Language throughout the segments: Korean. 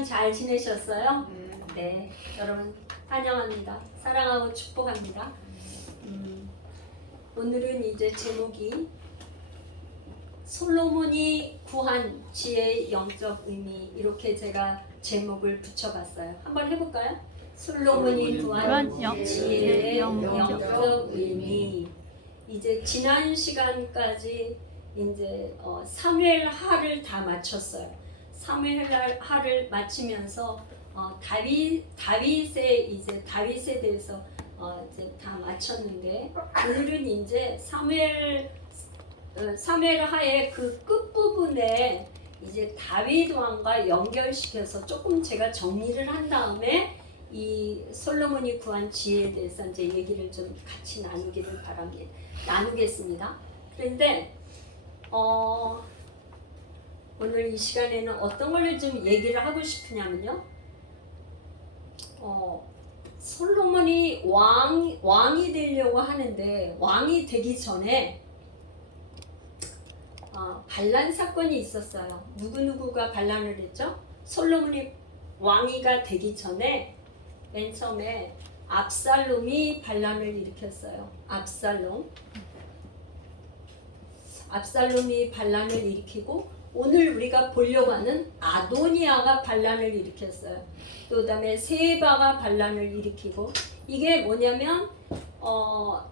주간 잘 지내셨어요? 네, 여러분 환영합니다. 사랑하고 축복합니다. 오늘은 이제 제목이 솔로몬이 구한 지혜의 영적 의미, 이렇게 제가 제목을 붙여봤어요. 한번 해볼까요? 솔로몬이 구한 지혜의 영적 의미. 이제 지난 시간까지 이제 사무엘하를 다 마쳤어요. 사무엘하를 마치면서 다윗에 대해서 이제 다 마쳤는데, 오늘은 이제 사무엘하의 그 끝부분에 이제 다윗 왕과 연결시켜서 조금 제가 정리를 한 다음에 이 솔로몬이 구한 지혜에 대해서 이제 얘기를 좀 같이 나누겠습니다. 그런데 오늘 이 시간에는 어떤 걸 좀 얘기를 하고 싶으냐면요. 솔로몬이 왕이 되려고 하는데, 왕이 되기 전에 반란 사건이 있었어요. 누구누구가 반란을 했죠? 솔로몬이 왕이가 되기 전에 맨 처음에 압살롬이 반란을 일으켰어요. 압살롬이 반란을 일으키고, 오늘 우리가 보려고 하는 아도니아가 반란을 일으켰어요. 또 다음에 세바가 반란을 일으키고, 이게 뭐냐면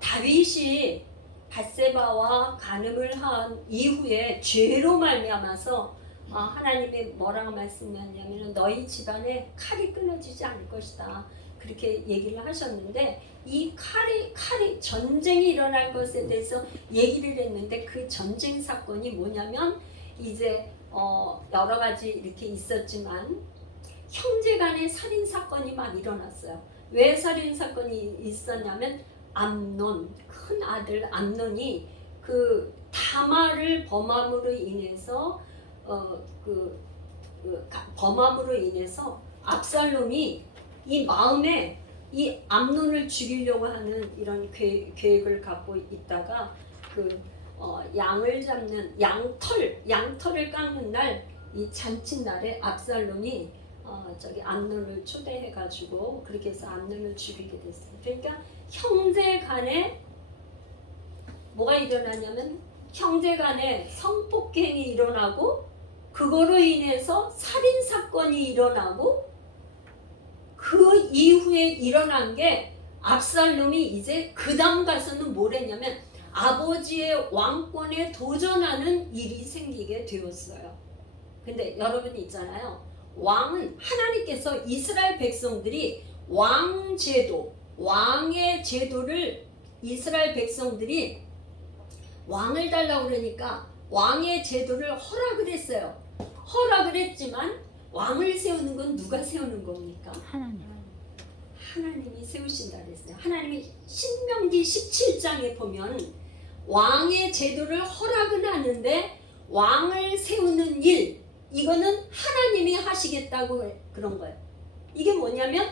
다윗이 밧세바와 간음을 한 이후에 죄로 말미암아서 하나님이 뭐라고 말씀하냐면 너희 집안에 칼이 끊어지지 않을 것이다, 그렇게 얘기를 하셨는데, 이 칼이 전쟁이 일어날 것에 대해서 얘기를 했는데, 그 전쟁 사건이 뭐냐면 이제 여러 가지 이렇게 있었지만 형제 간의 살인 사건이 막 일어났어요. 왜 살인 사건이 있었냐면 큰 아들 암논이 그 다말을 범함으로 인해서 범함으로 인해서 압살롬이 이 마음에 이 암논을 죽이려고 하는 이런 계획을 갖고 있다가 양을 잡는 양털을 깎는 날, 이 잔칫날에 압살롬이 암논을 초대해가지고 그렇게 해서 암논을 죽이게 됐어요. 그러니까 형제 간에 뭐가 일어나냐면 형제 간에 성폭행이 일어나고, 그거로 인해서 살인 사건이 일어나고, 그 이후에 일어난 게 압살롬이 이제 그 다음 가서는 뭘 했냐면 아버지의 왕권에 도전하는 일이 생기게 되었어요. 근데 여러분 있잖아요. 왕은 하나님께서 이스라엘 백성들이 왕의 제도를 이스라엘 백성들이 왕을 달라고 그러니까 왕의 제도를 허락을 했어요. 허락을 했지만 왕을 세우는 건 누가 세우는 겁니까? 하나님이 세우신다 그랬어요. 하나님이 신명기 17장에 보면 왕의 제도를 허락은 하는데 왕을 세우는 일, 이거는 하나님이 하시겠다고 그런 거예요. 이게 뭐냐면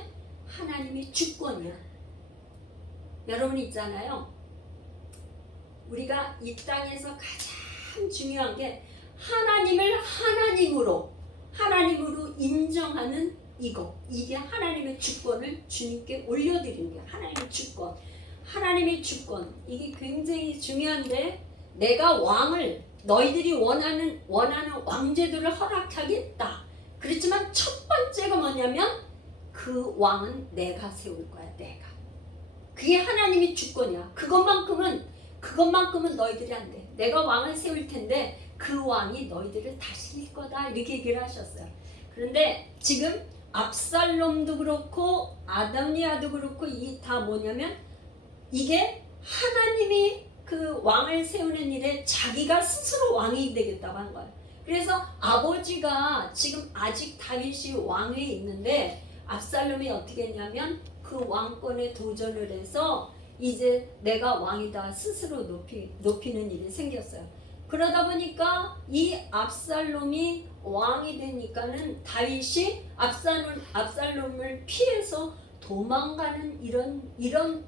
하나님이 주권이야. 여러분 있잖아요. 우리가 이 땅에서 가장 중요한 게 하나님을 하나님으로 인정하는 이게 하나님의 주권을 주님께 올려드리는 게 하나님의 주권. 이게 굉장히 중요한데, 내가 너희들이 원하는 왕제도를 허락하겠다. 그렇지만 첫 번째가 뭐냐면 그 왕은 내가 세울 거야. 그게 하나님의 주권이야. 그것만큼은 너희들이 안 돼. 내가 왕을 세울 텐데 그 왕이 너희들을 다스릴 거다, 이렇게 얘기를 하셨어요. 그런데 지금 압살롬도 그렇고 아도니아도 그렇고 이 다 뭐냐면 이게 하나님이 그 왕을 세우는 일에 자기가 스스로 왕이 되겠다고 한 거예요. 그래서 아버지가 지금 아직 다윗이 왕위에 있는데 압살롬이 어떻게 했냐면 그 왕권에 도전을 해서 이제 내가 왕이다 스스로 높이는 일이 생겼어요. 그러다 보니까 이 압살롬이 왕이 되니까는 다윗이 압살롬을 피해서 도망가는 이런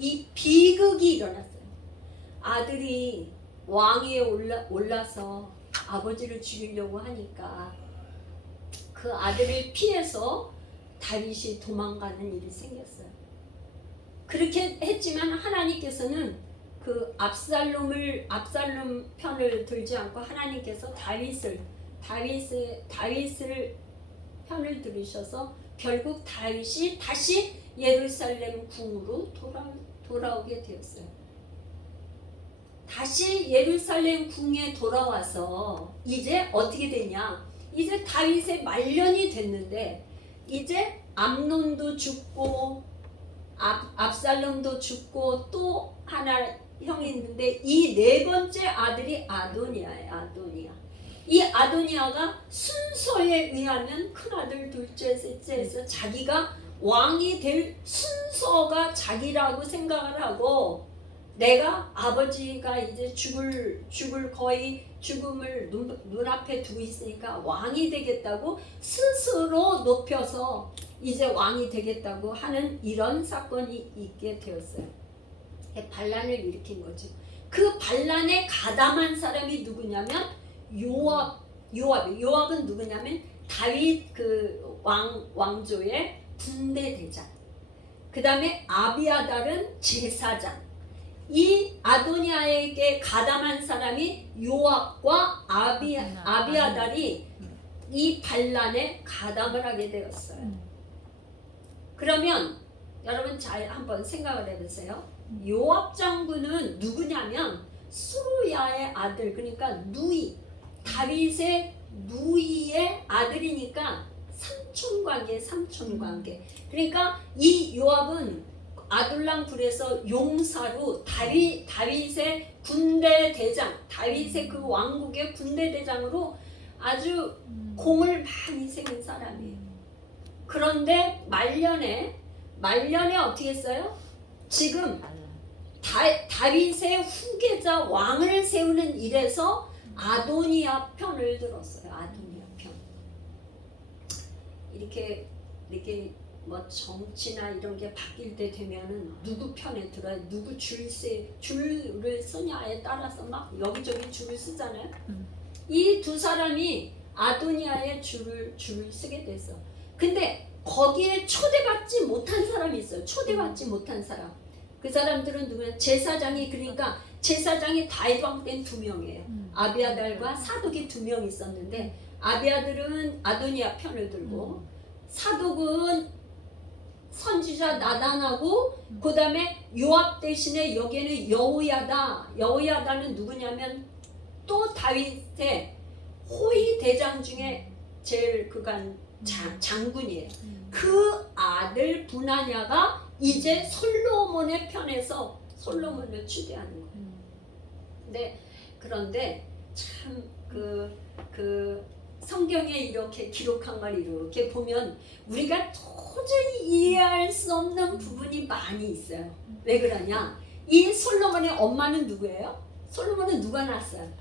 이 비극이 일어났어요. 아들이 왕위에 올라서 아버지를 죽이려고 하니까 그 아들을 피해서 다윗이 도망가는 일이 생겼어요. 그렇게 했지만 하나님께서는 그 압살롬 편을 들지 않고 하나님께서 다윗을 편을 들으셔서 결국 다윗이 다시 예루살렘 궁으로 돌아오게 되었어요. 다시 예루살렘 궁에 돌아와서 이제 어떻게 되냐? 이제 다윗의 말년이 됐는데 이제 암논도 죽고 압살롬도 죽고 또 하나 형이 있는데 이 네 번째 아들이 아도니아예요. 아도니아. 이 아도니아가 순서에 의하면 큰아들, 둘째, 셋째에서 자기가 왕이 될 순서가 자기라고 생각을 하고 내가 아버지가 이제 거의 죽음을 눈앞에 두고 있으니까 왕이 되겠다고 스스로 높여서 이제 왕이 되겠다고 하는 이런 사건이 있게 되었어요. 반란을 일으킨 거죠. 그 반란에 가담한 사람이 누구냐면 요압은 누구냐면 다윗 그 왕조의 군대 대장. 그 다음에 아비아달은 제사장. 이 아도니아에게 가담한 사람이 요압과 아비아달이 이 반란에 가담을 하게 되었어요. 그러면 여러분 잘 한번 생각을 해보세요. 요압 장군은 누구냐면 수루야의 아들, 그러니까 다윗의 누이의 아들이니까 삼촌관계. 그러니까 이 요압은 아둘람 굴에서 용사로 다윗의 군대 대장, 다윗의 그 왕국의 군대 대장으로 아주 공을 많이 세운 사람이에요. 그런데 말년에 어떻게 했어요? 지금 다윗의 후계자 왕을 세우는 일에서 아도니아 편을 들었어요. 아도니아 편. 이렇게 뭐 정치나 이런 게 바뀔 때 되면은 누구 편에 들어야 누구 줄을 쓰냐에 따라서 막 여기저기 줄을 쓰잖아요. 이 두 사람이 아도니아의 줄을 쓰게 됐어. 근데 거기에 초대받지 못한 사람이 있어요. 초대받지 못한 사람. 그 사람들은 누구냐? 제사장이, 그러니까 제사장이 다윗 왕 땐 2명이에요. 아비아달과 사독이 2명 있었는데 아비아달은 아도니아 편을 들고 사독은 선지자 나단하고 그 다음에 요압 대신에 여기에는 여호야다는 누구냐면 또 다윗의 호위 대장 중에 제일 장군이에요. 그 아들 분하냐가 이제 솔로몬의 편에서 솔로몬을 추대하는 거예요. 그런데 참 그 성경에 이렇게 기록한 걸 이렇게 보면 우리가 도저히 이해할 수 없는 부분이 많이 있어요. 왜 그러냐? 이 솔로몬의 엄마는 누구예요? 솔로몬은 누가 낳았어요?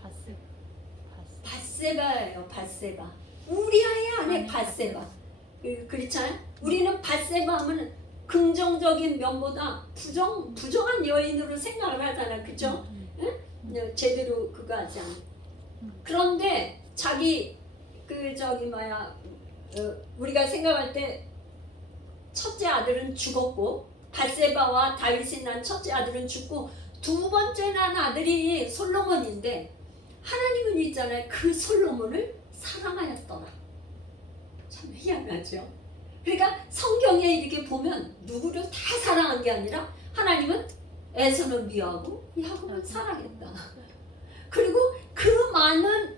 바세바예요. 바세바. 우리아의 아내 바세바. 그렇잖아요. 우리는 바세바 하면 긍정적인 면보다 부정한 여인으로 생각을 하잖아. 그죠? 응? 제대로 그거 하지 않아. 그런데 우리가 생각할 때 첫째 아들은 죽었고 바세바와 다윗이 난 첫째 아들은 죽고 두 번째 난 아들이 솔로몬인데 하나님은 있잖아요. 그 솔로몬을 사랑하였더라. 참 희한하죠. 그러니까 성경에 이렇게 보면 누구를 다 사랑한 게 아니라 하나님은 에서는 미워하고 야곱은 사랑했다. 그리고 그 많은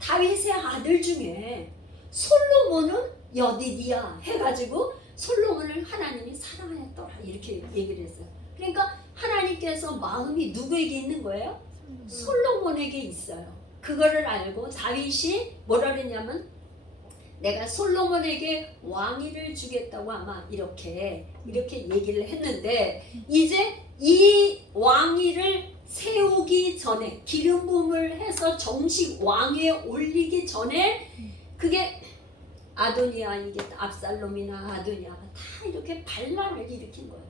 다윗의 아들 중에 솔로몬은 여디디야 해가지고 솔로몬을 하나님이 사랑하였더라 이렇게 얘기를 했어요. 그러니까 하나님께서 마음이 누구에게 있는 거예요? 솔로몬에게 있어요. 그거를 알고 다윗이 뭐라 그랬냐면 내가 솔로몬에게 왕위를 주겠다고 아마 이렇게 얘기를 했는데 이제 이 왕위를 세우기 전에 기름 부음을 해서 정식 왕위에 올리기 전에 그게 아도니아 이게 압살롬이나 아도니아가 다 이렇게 반란을 일으킨 거예요.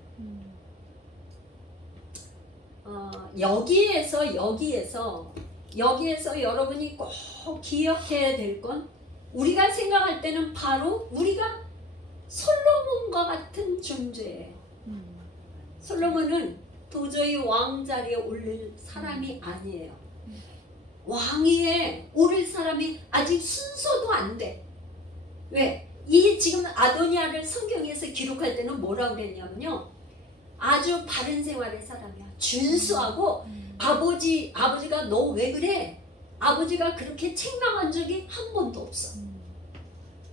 여기에서 여러분이 꼭 기억해야 될 건 우리가 생각할 때는 바로 우리가 솔로몬과 같은 존재예요. 솔로몬은 도저히 왕 자리에 오를 사람이 아니에요. 왕위에 오를 사람이 아직 순서도 안 돼. 왜? 이 지금 아도니아를 성경에서 기록할 때는 뭐라고 그랬냐면요. 아주 바른 생활의 사람이야. 준수하고 아버지가 너 왜 그래? 아버지가 그렇게 책망한 적이 한 번도 없어.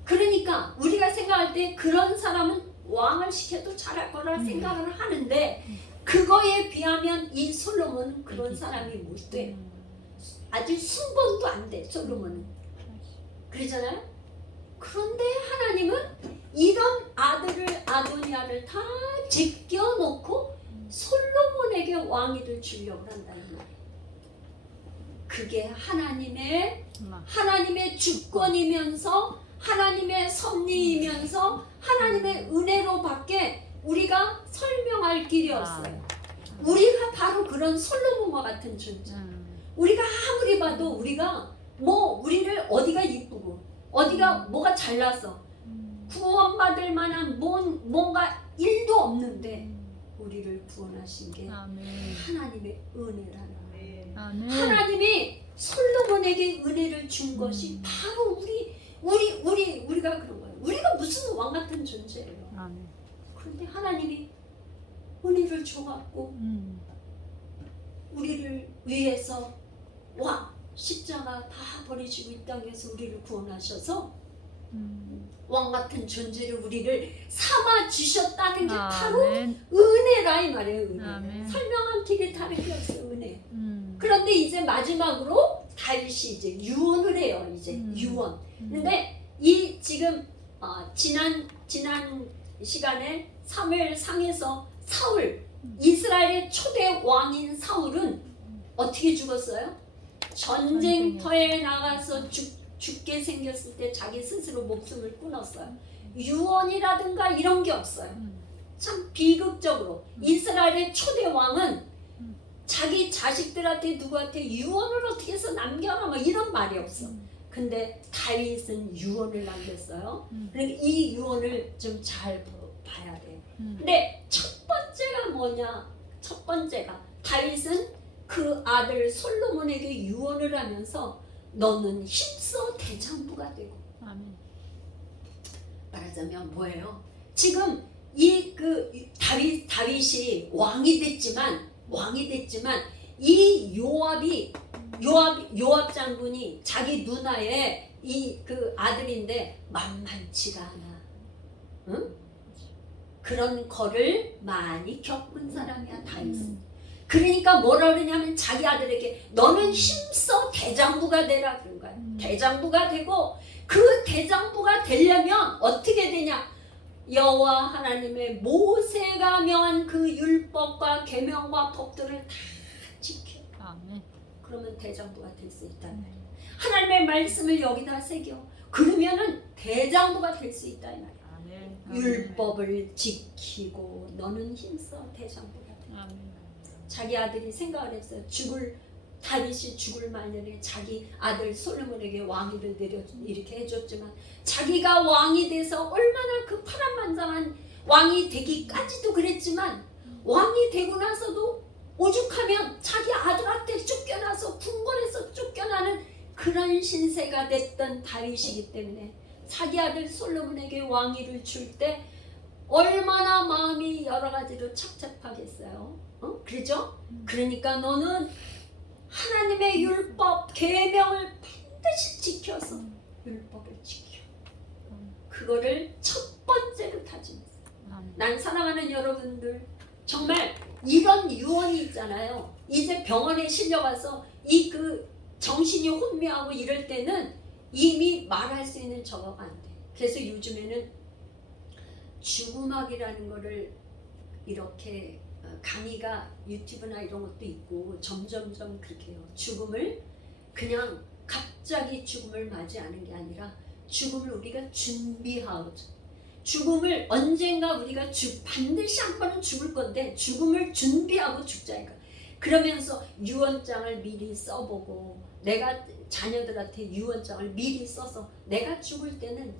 그러니까 우리가 생각할 때 그런 사람은 왕을 시켜도 잘할 거라 생각을 하는데 그거에 비하면 이 솔로몬은 그런 사람이 못 돼. 아직 순번도 안 돼, 솔로몬은. 그러잖아요? 그런데 하나님은 이런 아들을 아도니아를 다 제껴놓고 솔로몬에게 왕위를 주려고 한다 이 말이에요. 그게 하나님의 주권이면서 하나님의 섭리이면서 하나님의 은혜로밖에 우리가 설명할 길이 없어요. 우리가 바로 그런 솔로몬과 같은 존재. 우리가 아무리 봐도 우리가 우리를 어디가 이쁘고 어디가 뭐가 잘나서 구원받을 만한 뭔가 일도 없는데 우리를 구원하신 게 하나님의 은혜라는 거예요. 하나님이 솔로몬에게 은혜를 준 것이 바로 우리가 그런 거예요. 우리가 무슨 왕 같은 존재예요. 그런데 하나님이 은혜를 줘갖고 우리를 위해서 십자가 다 버리시고 이 땅에서 우리를 구원하셔서 왕 같은 존재를 우리를 삼아 주셨다는 게 바로 은혜라 이 말이에요. 은혜. 설명한 길이 다른 게 없어요. 은혜. 그런데 이제 마지막으로 다윗이 이제 유언을 해요. 이제 유언. 근데 이 지금 지난 시간에 사무엘상에서 사울 이스라엘의 초대 왕인 사울은 어떻게 죽었어요? 전쟁터에 나가서 죽게 생겼을 때 자기 스스로 목숨을 끊었어요. 유언이라든가 이런 게 없어요. 참 비극적으로 이스라엘의 초대 왕은 자기 자식들한테 누구한테 유언을 어떻게 해서 남겨라 이런 말이 없어. 근데 다윗은 유언을 남겼어요. 그러니까 이 유언을 좀 잘 봐야 돼요. 근데 첫 번째가 뭐냐? 첫 번째가 다윗은 그 아들 솔로몬에게 유언을 하면서 너는 힘써 대장부가 되고. 말하자면 뭐예요? 지금 다윗이 왕이 됐지만 이 요압 장군이 자기 누나의 그 아들인데 만만치가 않아. 응? 그런 거를 많이 겪은 사람이야 다윗은. 그러니까 뭐라 그러냐면 자기 아들에게 너는 힘써 대장부가 되라 그런 거야. 대장부가 되고 그 대장부가 되려면 어떻게 되냐? 여호와 하나님의 모세가 명한 그 율법과 계명과 법들을 다 지켜. 그러면 대장부가 될 수 있다. 하나님의 말씀을 여기다 새겨. 그러면은 대장부가 될 수 있다 이 말이야. 율법을 지키고 너는 힘써 대장부가 돼. 자기 아들이 생각을 했어요. 다윗이 죽을 말년에 자기 아들 솔로몬에게 왕위를 이렇게 해줬지만 자기가 왕이 돼서 얼마나 그 파란만장한 왕이 되기까지도 그랬지만 왕이 되고 나서도 오죽하면 자기 아들한테 쫓겨나서 궁궐에서 쫓겨나는 그런 신세가 됐던 다윗이기 때문에 자기 아들 솔로몬에게 왕위를 줄 때 얼마나 마음이 여러 가지로 착잡하겠어요. 그렇죠? 그러니까 너는 하나님의 율법, 계명을 반드시 지켜서 율법을 지켜. 그거를 첫 번째로 다짐했어요. 난 사랑하는 여러분들 정말 이런 유언이 있잖아요. 이제 병원에 실려가서 정신이 혼미하고 이럴 때는 이미 말할 수 있는 저거가 안 돼. 그래서 요즘에는 죽음학이라는 거를 이렇게 강의가 유튜브나 이런 것도 있고 점점점 그렇게 해요. 죽음을 그냥 갑자기 죽음을 맞이하는 게 아니라 죽음을 우리가 준비하고 죽음을 언젠가 우리가 반드시 한 번은 죽을 건데 죽음을 준비하고 죽자니까. 그러면서 유언장을 미리 써보고 내가 자녀들한테 유언장을 미리 써서 내가 죽을 때는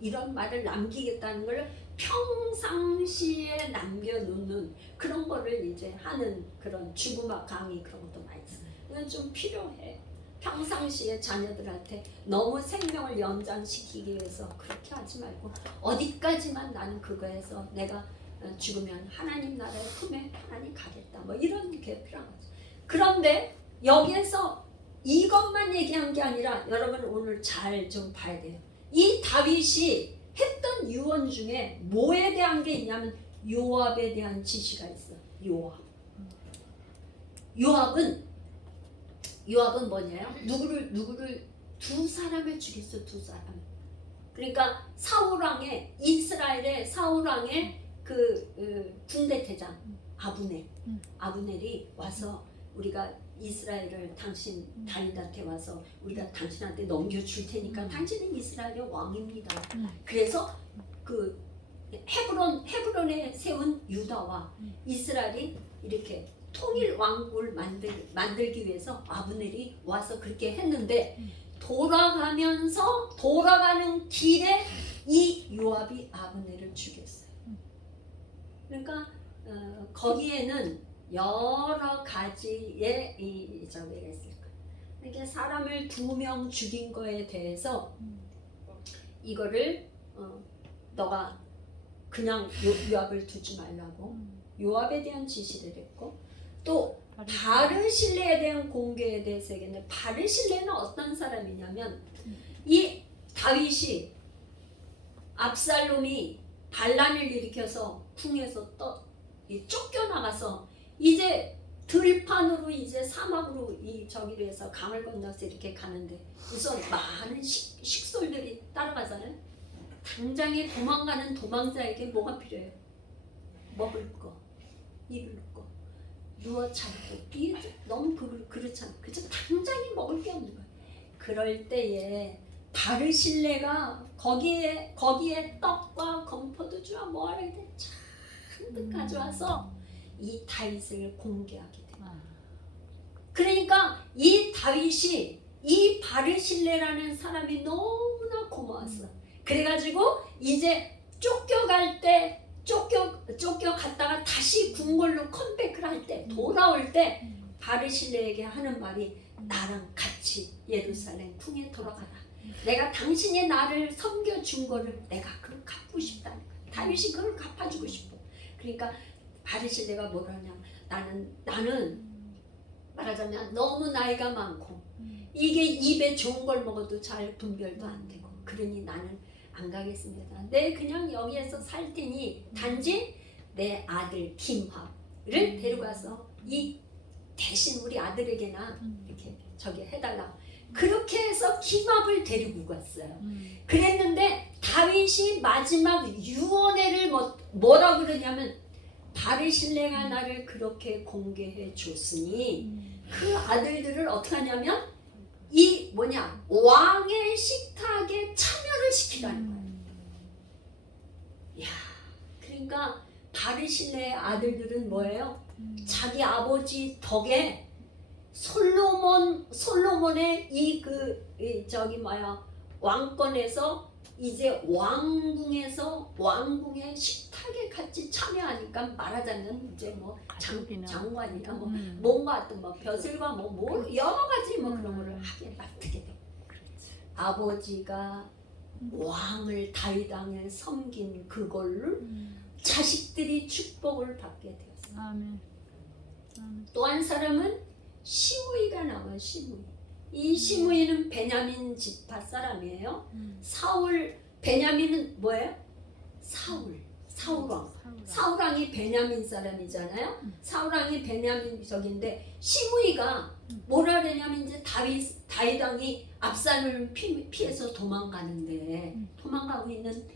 이런 말을 남기겠다는 걸 평상시에 남겨놓는 그런 거를 이제 하는 그런 죽음학 강의 그런 것도 많이 있어요. 이건 좀 필요해. 평상시에 자녀들한테 너무 생명을 연장시키기 위해서 그렇게 하지 말고 어디까지만 나는 그거에서 내가 죽으면 하나님 나라의 품에 편안히 가겠다. 뭐 이런 게 필요한 거죠. 그런데 여기에서 이것만 얘기한 게 아니라 여러분 오늘 잘 좀 봐야 돼요. 이 다윗이 했던 유언 중에 뭐에 대한 게 있냐면 요압에 대한 지시가 있어. 요압은 뭐냐요? 누구를 두 사람을 죽였어. 두 사람. 그러니까 사울왕의 이스라엘의 사울왕의 그 군대 대장 아브넬이 와서 우리가 이스라엘을 당신 다윗한테 와서 우리가 당신한테 넘겨줄 테니까 당신은 이스라엘의 왕입니다. 그래서 그 헤브론에 세운 유다와 이스라엘이 이렇게 통일 왕국을 만들기 위해서 아브넬이 와서 그렇게 했는데 돌아가는 길에 이 요압이 아브넬을 죽였어요. 그러니까 거기에는 여러 가지의 저기가 있을 거예요. 이렇게 사람을 2명 죽인 거에 대해서 이거를 너가 그냥 요압을 두지 말라고 요압에 대한 지시를 했고 또 바르실레에 대한 공개에 대해서 얘기했는데 바르실레는 어떤 사람이냐면 이 다윗이 압살롬이 반란을 일으켜서 궁에서 쫓겨나가서 이제 들판으로 이제 사막으로 저기로 해서 강을 건너서 이렇게 가는데 우선 많은 식솔들이 따라가잖아요. 당장에 도망가는 도망자에게 뭐가 필요해요? 먹을 거, 입을 거, 누워 자고 너무 그렇잖아. 그죠? 당장에 먹을 게 없는 거야. 그럴 때에 바르실레가 거기에 떡과 건포도주와 뭐하라 이렇게 잔뜩 가져와서 이 다윗을 공개하게 돼. 그러니까 이 다윗이 이 바르실레라는 사람이 너무나 고마웠어. 그래가지고 이제 쫓겨갔다가 다시 궁궐로 컴백을 할 때 돌아올 때 바르실레에게 하는 말이 나랑 같이 예루살렘 궁에 돌아가라. 내가 당신이 나를 섬겨준 거를 내가 그걸 갚고 싶다는 거야. 다윗이 그걸 갚아주고 싶어. 그러니까 바르실레가 뭐라냐? 나는 말하자면 너무 나이가 많고 이게 입에 좋은 걸 먹어도 잘 분별도 안 되고 그러니 나는 안 가겠습니다. 내 그냥 여기에서 살 테니 단지 내 아들 김합을 데려가서 이 대신 우리 아들에게나 이렇게 저기 해달라. 그렇게 해서 김합을 데리고 갔어요. 그랬는데 다윗이 마지막 유언회를 뭐라 그러냐면 바르실레가 나를 그렇게 공개해 줬으니 그 아들들을 어떻게 하냐면 이 왕의 식탁에 참여를 시키라는 거예요. 야, 그러니까 바르실레의 아들들은 뭐예요? 자기 아버지 덕에 솔로몬의 왕권에서 이제 왕궁의 식탁에 같이 참여하니까 말하자면 이제 뭐 장관이나 뭐 뭔가 또 뭐 벼슬과 뭐 여러 가지 뭐 그런 거를 하게 맡게 돼. 아버지가 왕을 다윗 왕에 섬긴 그걸로 자식들이 축복을 받게 되었어요. 아멘. 또 한 사람은 시므이가 나와요. 시므이. 이 시므이는 베냐민 지파 사람이에요. 베냐민은 뭐예요? 사울왕. 사울왕이 베냐민 사람이잖아요. 사울왕이 베냐민 적인데 시므이가 뭐라 그러냐면 이제 다윗 왕이 압살롬을 피해서 도망가는데 도망가고 있는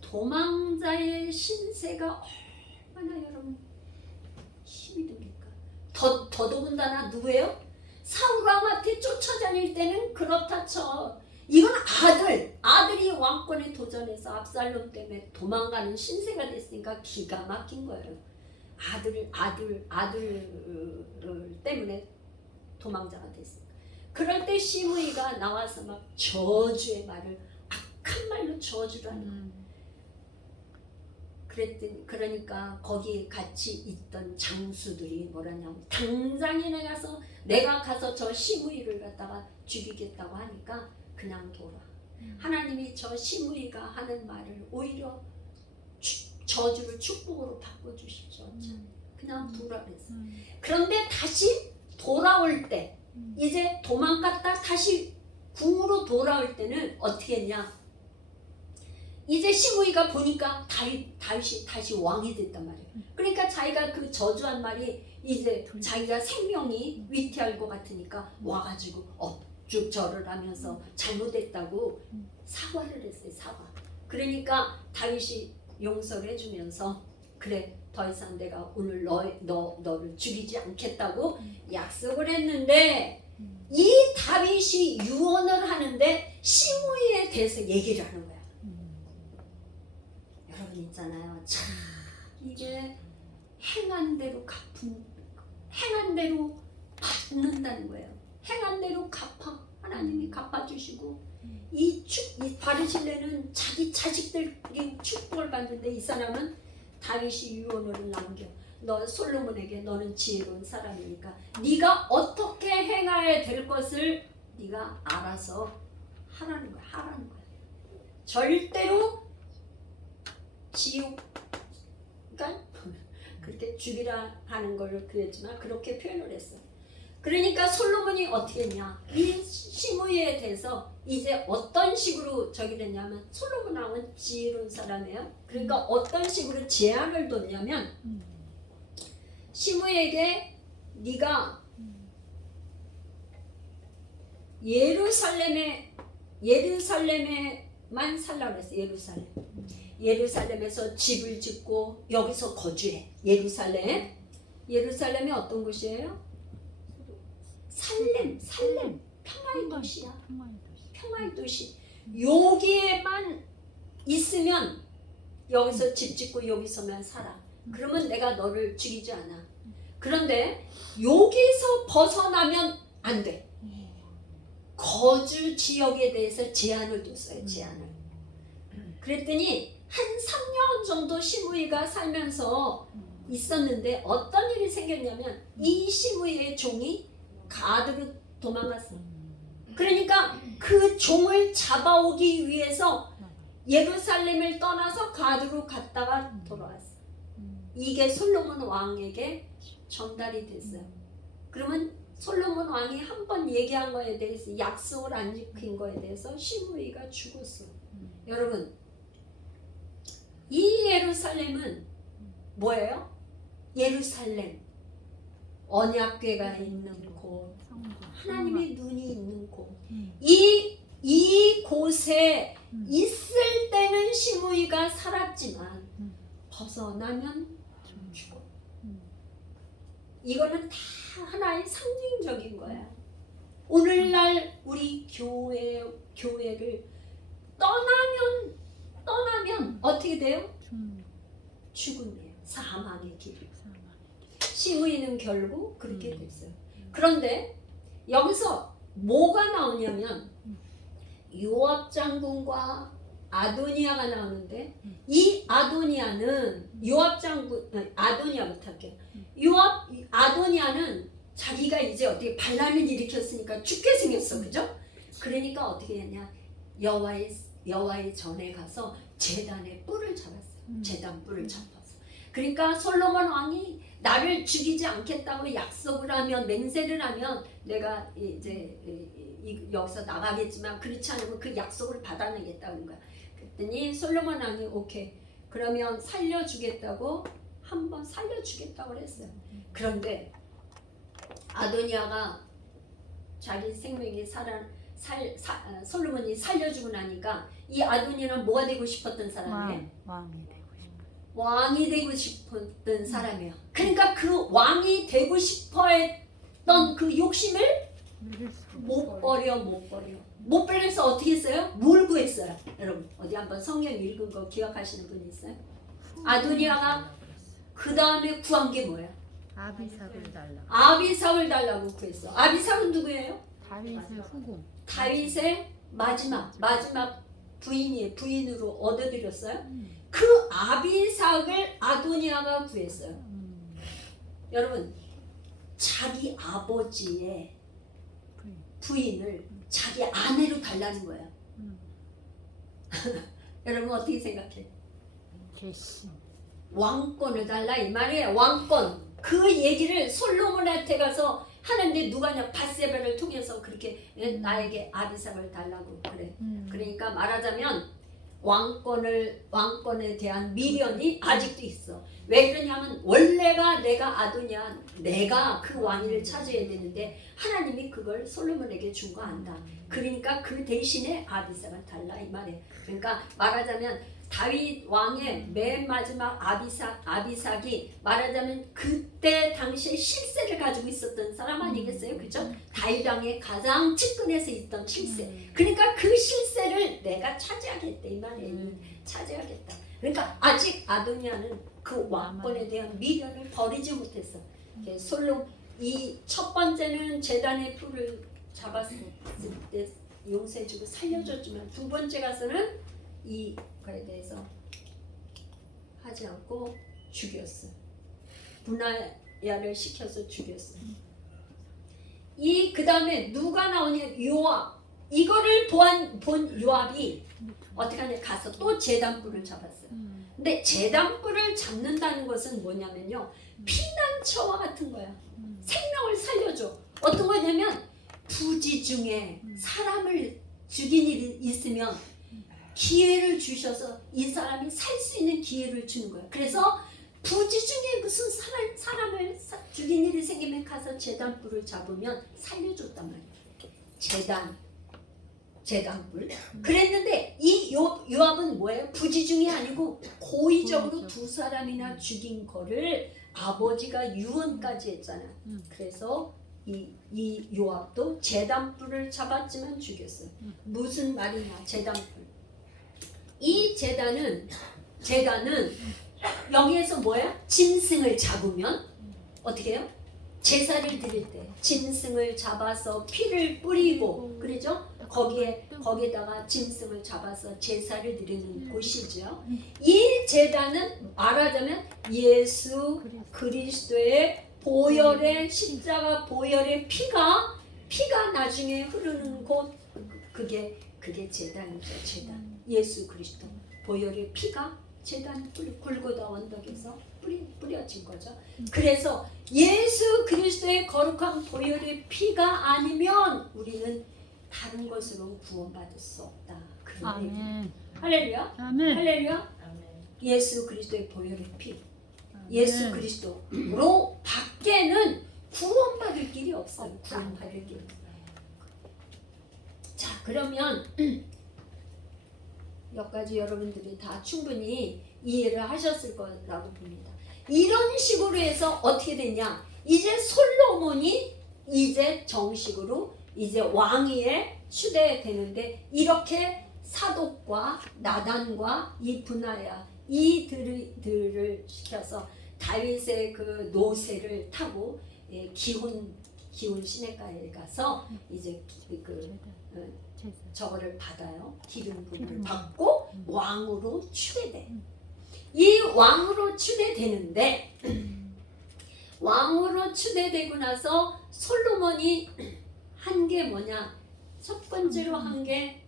도망자의 신세가 얼마나 여러분 힘이 듭니까? 더더군다나 누구예요? 사울왕한테 쫓아다닐 때는 그렇다 쳐. 이건 아들이 왕권에 도전해서 압살롬 때문에 도망가는 신세가 됐으니까 기가 막힌 거예요. 아들 때문에 도망자가 됐어요. 그럴 때 시므이가 나와서 막 저주의 말을, 악한 말로 저주를 하는 거예요. 그러니까 거기 같이 있던 장수들이 뭐라냐면 당장이나 가서 내가 가서 저 시므이를 갖다가 죽이겠다고 하니까 그냥 돌아. 하나님이 저 시므이가 하는 말을 오히려 저주를 축복으로 바꿔주시죠. 그냥 두라 그랬어요. 그런데 다시 돌아올 때, 이제 도망갔다 다시 궁으로 돌아올 때는 어떻게 했냐? 이제 시므이가 보니까 다윗이 다시 왕이 됐단 말이에요. 그러니까 자기가 그 저주한 말이 이제 자기가 생명이 위태할 것 같으니까 와가지고 쭉 절을 하면서 잘못했다고 사과를 했어요. 사과. 그러니까 다윗이 용서를 해주면서 그래, 더 이상 내가 오늘 너를 죽이지 않겠다고 약속을 했는데, 이 다윗이 유언을 하는데 시므이에 대해서 얘기를 하는 거야. 여러분 있잖아요. 참 이게 행한 대로 행한 대로 받는다는 거예요. 행한 대로 하나님이 갚아주시고, 이 바르실레는 자기 자식들이 축복을 받는데 이 사람은 다윗이 유언을 남겨. 너 솔로몬에게 너는 지혜로운 사람이니까 네가 어떻게 행해야 될 것을 네가 알아서 하라는 거야. 절대로 그러니까 그렇게 죽이라 하는 걸 그랬지만 그렇게 표현을 했어. 그러니까 솔로몬이 어떻게 했냐? 이 시므이에 대해서 이제 어떤 식으로 저기를 했냐면, 솔로몬 왕은 지혜로운 사람이에요. 그러니까 어떤 식으로 제안을 뒀냐면, 시므이에게 네가 예루살렘에만 살라고 했어요. 예루살렘에서 집을 짓고 여기서 거주해. 예루살렘이 어떤 곳이에요? 살렘, 평화의 도시야. 평화의 도시. 여기에만 있으면, 여기서 집 짓고 여기서만 살아. 그러면 내가 너를 죽이지 않아. 그런데 여기서 벗어나면 안 돼. 거주 지역에 대해서 제한을 뒀어요. 그랬더니 한 3년 정도 시므이가 살면서 있었는데 어떤 일이 생겼냐면, 이 시므이의 종이 가드로 도망갔어. 그러니까 그 종을 잡아오기 위해서 예루살렘을 떠나서 가드로 갔다가 돌아왔어. 이게 솔로몬 왕에게 전달이 됐어요. 그러면 솔로몬 왕이 한 번 얘기한 거에 대해서, 약속을 안 지킨 거에 대해서 시므이가 죽었어. 여러분, 이 예루살렘은 뭐예요? 예루살렘, 언약궤가 있는 곳, 하나님의 눈이 있는 곳. 이 곳에 있을 때는 시므이가 살았지만 벗어나면 죽어. 이거는 다 하나의 상징적인 거야. 오늘날 우리 교회를 떠나면 어떻게 돼요? 죽음이에요. 사망의 길. 시므이는 결국 그렇게 됐어요. 그런데 여기서 뭐가 나오냐면, 요압 장군과 아도니아가 나오는데, 이 아도니아는 아도니아부터 할게요. 아도니아는 자기가 이제 어떻게 반란을 일으켰으니까 죽게 생겼어, 그죠? 그러니까 어떻게 했냐? 여호와의 전에 가서 제단의 뿔을 잡았어요. 제단 뿔을 잡았어. 그러니까 솔로몬 왕이 나를 죽이지 않겠다고 약속을 하면, 맹세를 하면 내가 이제 여기서 나가겠지만, 그렇지 않으면 그 약속을 받아내겠다는 거야. 그랬더니 솔로몬 왕이 오케이, 그러면 살려주겠다고 한번 살려주겠다고 했어요. 그런데 아도니아가 자기 생명이 솔로몬이 살려주고 나니까, 이 아도니아는 뭐가 되고 싶었던 사람이에요? 왕이 되고 싶었던 사람이에요. 그러니까 그 왕이 되고 싶어 했던 그 욕심을 못 버려서 어떻게 했어요? 뭘 구했어요? 여러분 어디 한번 성경 읽은 거 기억하시는 분 있어요? 아도니아가 그 다음에 구한 게 뭐야? 아비삭을 달라. 아비삭을 달라고 구했어. 아비삭은 누구예요? 다윗의 후궁. 다윗의 마지막 부인으로 얻어들였어요. 그 아비삭을 아도니아가 구했어요. 여러분, 자기 아버지의 부인을 자기 아내로 달라는 거야. 여러분 어떻게 생각해? 개심. 왕권을 달라 이 말이에요. 왕권. 그 얘기를 솔로몬한테 가서 하는데 누가냐? 밧세바를 통해서 그렇게 나에게 아비삭을 달라고 그래. 그러니까 말하자면 왕권에 대한 미련이 아직도 있어. 왜 그러냐면 원래가 내가 그 왕위를 차지해야 되는데 하나님이 그걸 솔로몬에게 준 거 안다. 그러니까 그 대신에 아비삭을 달라 이 말이에요. 그러니까 말하자면 다윗 왕의 맨 마지막 아비삭이 말하자면 그때 당시에 실세를 가지고 있었던 사람 아니겠어요? 그죠? 다윗 왕의 가장 측근에서 있던 실세. 그러니까 그 실세를 내가 차지하겠다 이 말이에요. 차지하겠다. 그러니까 아직 아도니아는 그 왕권에 대한 미련을 버리지 못했어. 이 첫 번째는 제단의 풀을 잡았을 때 용서해주고 살려줬지만 두 번째 가서는 이거에 대해서 하지 않고 죽였어. 분하야를 시켜서 죽였어. 그 다음에 누가 나오냐? 요압. 이거를 본 요압이 어떻게 하냐? 가서 또 제단불을 잡았어요. 근데 제단불을 잡는다는 것은 뭐냐면요, 피난처와 같은 거야. 생명을 살려줘. 어떤 거냐면 부지 중에 사람을 죽인 일이 있으면 기회를 주셔서 이 사람이 살 수 있는 기회를 주는 거예요. 그래서 부지 중에 무슨 사람을 죽인 일이 생기면 가서 제단불을 잡으면 살려줬단 말이에요. 제단불. 그랬는데 이 요압은 뭐예요? 부지 중이 아니고 고의적으로 두 사람이나 죽인 거를 아버지가 유언까지 했잖아. 그래서 이 요압도 제단불을 잡았지만 죽였어요. 무슨 말이냐? 제단불. 이 제단은 여기에서 뭐야? 짐승을 잡으면 어떻게 해요? 제사를 드릴 때 짐승을 잡아서 피를 뿌리고 그러죠? 거기에다가 짐승을 잡아서 제사를 드리는 곳이죠. 이 제단은 말하자면 예수 그리스도의 보혈의 십자가 보혈의 피가 나중에 흐르는 곳, 그게 제단이죠. 제단. 예수 그리스도 보혈의 피가 제단 골고다 언덕에서 뿌려진 거죠. 그래서 예수 그리스도의 거룩한 보혈의 피가 아니면 우리는 다른 것으로 구원받을 수 없다. 아멘. 할렐루야. 아멘. 할렐루야. 예수 그리스도의 보혈의 피. 예수 그리스도로 밖에는 구원받을 길이 없어요. 구원받을 길. 자, 그러면 여기까지 여러분들이 다 충분히 이해를 하셨을 거라고 봅니다. 이런 식으로 해서 어떻게 됐냐? 이제 솔로몬이 이제 정식으로 이제 왕위에 추대되는데 이렇게 사독과 나단과 이 분하야 이들을 시켜서 다윗의 그 노새를 타고 기혼 시내가에 가서 이제 저거를 받아요. 기름 부음을 받고 왕으로 추대돼. 이 왕으로 추대되는데 왕으로 추대되고 나서 솔로몬이 한 게 뭐냐? 첫 번째로 한 게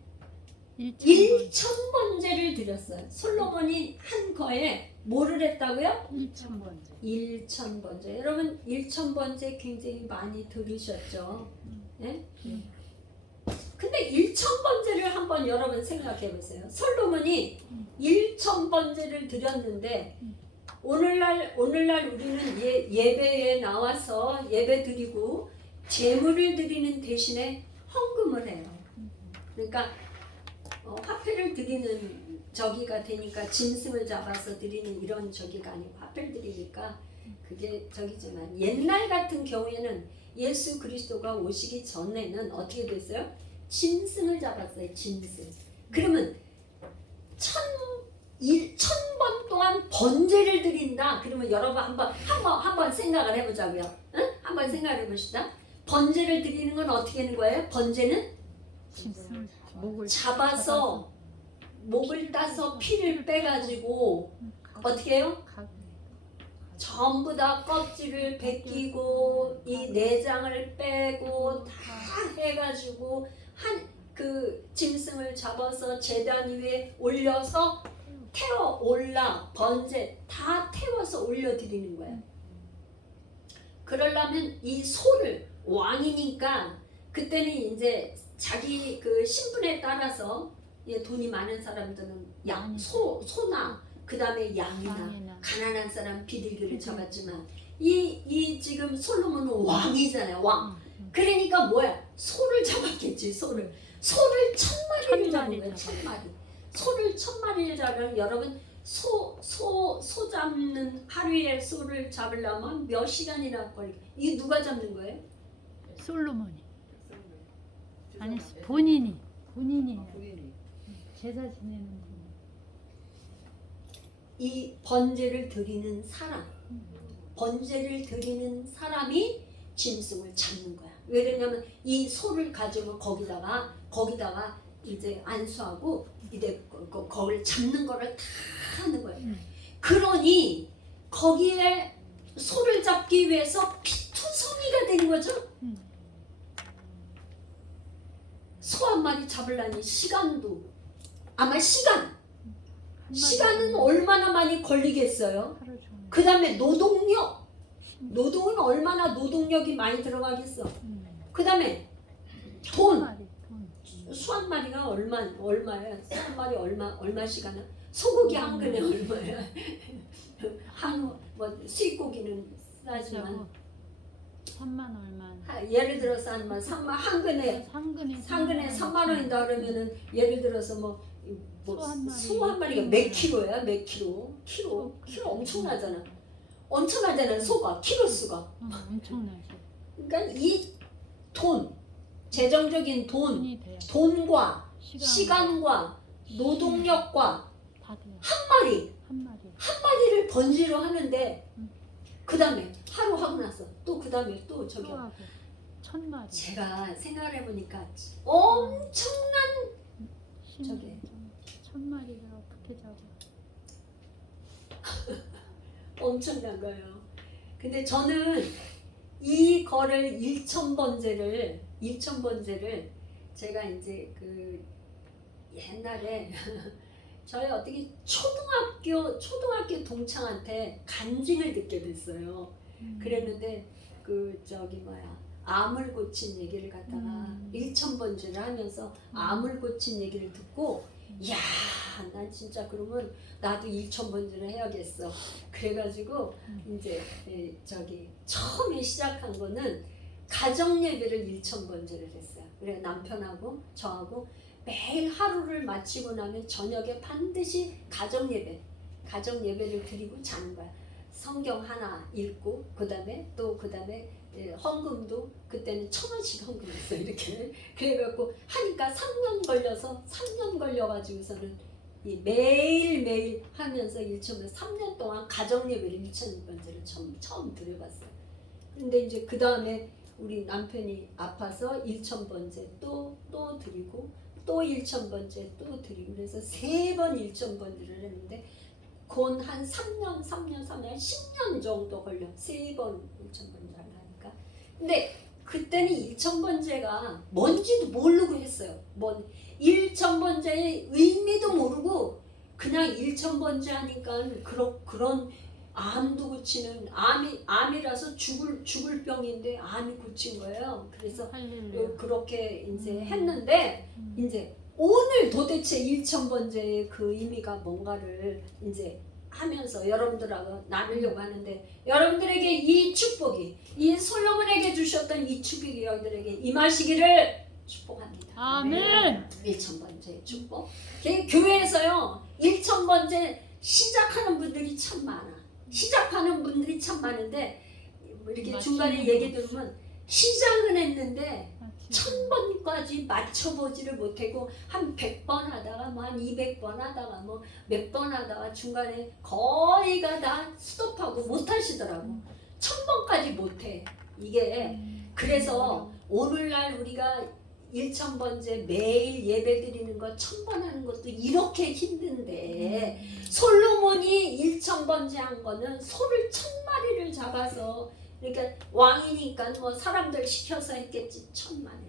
1,000번제를 드렸어요. 솔로몬이 한 거에 뭐를 했다고요? 1,000번제. 1,000번제. 여러분 1,000번제 굉장히 많이 들으셨죠? 네? 근데 1,000번제를 한번 여러분 생각해 보세요. 솔로몬이 1,000번제를 드렸는데 오늘날 우리는 예배에 나와서 예배 드리고 제물을 드리는 대신에 헌금을 해요. 그러니까 화폐를 드리는 저기가 되니까 짐승을 잡아서 드리는 이런 저기가 아니고 화폐를 드리니까 그게 저기지만 옛날 같은 경우에는 예수 그리스도가 오시기 전에는 어떻게 됐어요? 짐승을 잡았어요. 짐승. 그러면 1,000번 동안 번제를 드린다. 그러면 그러면 여러분 한번 생각을 해보자고요. 응? 한번 생각해 봅시다. 번제를 드리는 건 어떻게 하는 거예요? 번제는 짐승 목을 잡아서 목을 따서 피를 빼가지고 어떻게 해요? 가- 전부 다 껍질을 벗기고 이 내장을 빼고 다 해가지고 한 그 짐승을 잡아서 제단 위에 올려서 태워 올라 번제 다 태워서 올려드리는 거예요. 그러려면 이 소를 왕이니까 그때는 이제 자기 그 신분에 따라서 돈이 많은 사람들은 소나 그 다음에 양이나 양이나. 가난한 사람 비둘기를 잡았지만 이 지금 솔로몬은 왕이잖아요. 왕. 그러니까 뭐야? 소를 잡았겠지. 소를 1000마리를 잡은 거예요. 1000마리. 소를 1000마리를 잡으면 여러분 소 잡는 하루에 소를 잡으려면 몇 시간이나 걸리? 이게 누가 잡는 거예요? 솔로몬이 아니 본인이 제사 지내는 분. 이 번제를 드리는 사람, 번제를 드리는 사람이 짐승을 잡는 거야. 왜냐면 이 소를 가지고 거기다가 이제 안수하고 이제 거기를 잡는 거를 다 하는 거예요. 그러니 거기에 소를 잡기 위해서 피투성이가 된 거죠. 소 한 마리 잡으려니 시간도 아마 시간은 얼마나 많이 걸리겠어요. 하루 종일. 그 다음에 노동은 얼마나 노동력이 많이 들어가겠어. 그 다음에 돈, 마리, 돈. 소 한 마리가 얼마야? 소 한 마리 얼마 시간은? 소고기 한 근에 얼마야? 뭐 수입고기는 싸지만 3만 얼마. 예를 들어서 한 3만 한 근에 상근에 3만 원이다 그러면은 예를 들어서 소 한 마리가 몇 킬로야? 몇 킬로? 킬로 엄청나잖아. 소가 킬로 수가. 엄청나죠. 그러니까 이 돈, 재정적인 돈이 돼요. 돈과 시간과 노동력과 다 돼요. 한 한 마리를 번지로 하는데 그 다음에 하루 하고 나서 또 그 다음에 또 저기 하고 1000마리. 제가 생각을 해보니까 엄청난 저기 1000마리를 어떻게 잡아? 엄청난 거예요. 근데 저는 이 거를 1000번제를 제가 이제 그 옛날에 저희 어떻게 초등학교 동창한테 간증을 듣게 됐어요. 그랬는데 그 저기 암을 고친 얘기를 갖다가 1000번제를 하면서 암을 고친 얘기를 듣고 야, 난 진짜 그러면 나도 1000번제를 해야겠어. 그래가지고 이제 저기 처음에 시작한 거는 가정 예배를 1000번제를 했어요. 그래 남편하고 저하고 매일 하루를 마치고 나면 저녁에 반드시 가정 예배를 드리고 자는 거야. 성경 하나 읽고 그다음에 헌금도 그때는 1000원씩 헌금했어 이렇게. 그래갖고 하니까 3년 걸려가지고서는 이 매일 하면서 3년 동안 가정 예배를 1000번제를 처음 드려봤어요. 근데 이제 그 다음에 우리 남편이 아파서 1000번제 또 드리고 또 1000번제 또 드리고 그래서 3번 1000번제를 했는데 곧 한 3년 10년 정도 걸려 3번 1000번제를 하니까. 근데 그때는 1000번제가 뭔지도 모르고 했어요. 1000번제의 의미도 모르고 그냥 1000번제 하니까 그런 암도 고치는 암이라서 죽을 병인데 암이 고친 거예요. 그래서 그렇게 이제 했는데 이제 오늘 도대체 1000번제의 그 의미가 뭔가를 이제 하면서 여러분들하고 나누려고 하는데 여러분들에게 이 축복이 이 솔로몬에게 주셨던 이 축복이 여러분들에게 임하시기를 축복합니다. 아멘. 1000번째 축복. 교회에서요 1000번째 시작하는 분들이 참 많아. 시작하는 분들이 참 많은데 이렇게 중간에 얘기 들으면 시작은 했는데 아, 진짜. 1000번까지 맞춰보지를 못하고 한 100번 하다가 뭐 한 200번 하다가 뭐 몇 번 하다가 중간에 거의가 다 스톱하고 못 하시더라고. 1000번까지 못해. 이게 그래서 오늘날 우리가 1000번째 매일 예배 드리는 거 1000번 하는 것도 이렇게 힘든데 솔로몬이 1000번째 한 거는 소를 1000마리를 잡아서 그러니까 왕이니까 뭐 사람들 시켜서 했겠지. 1000만에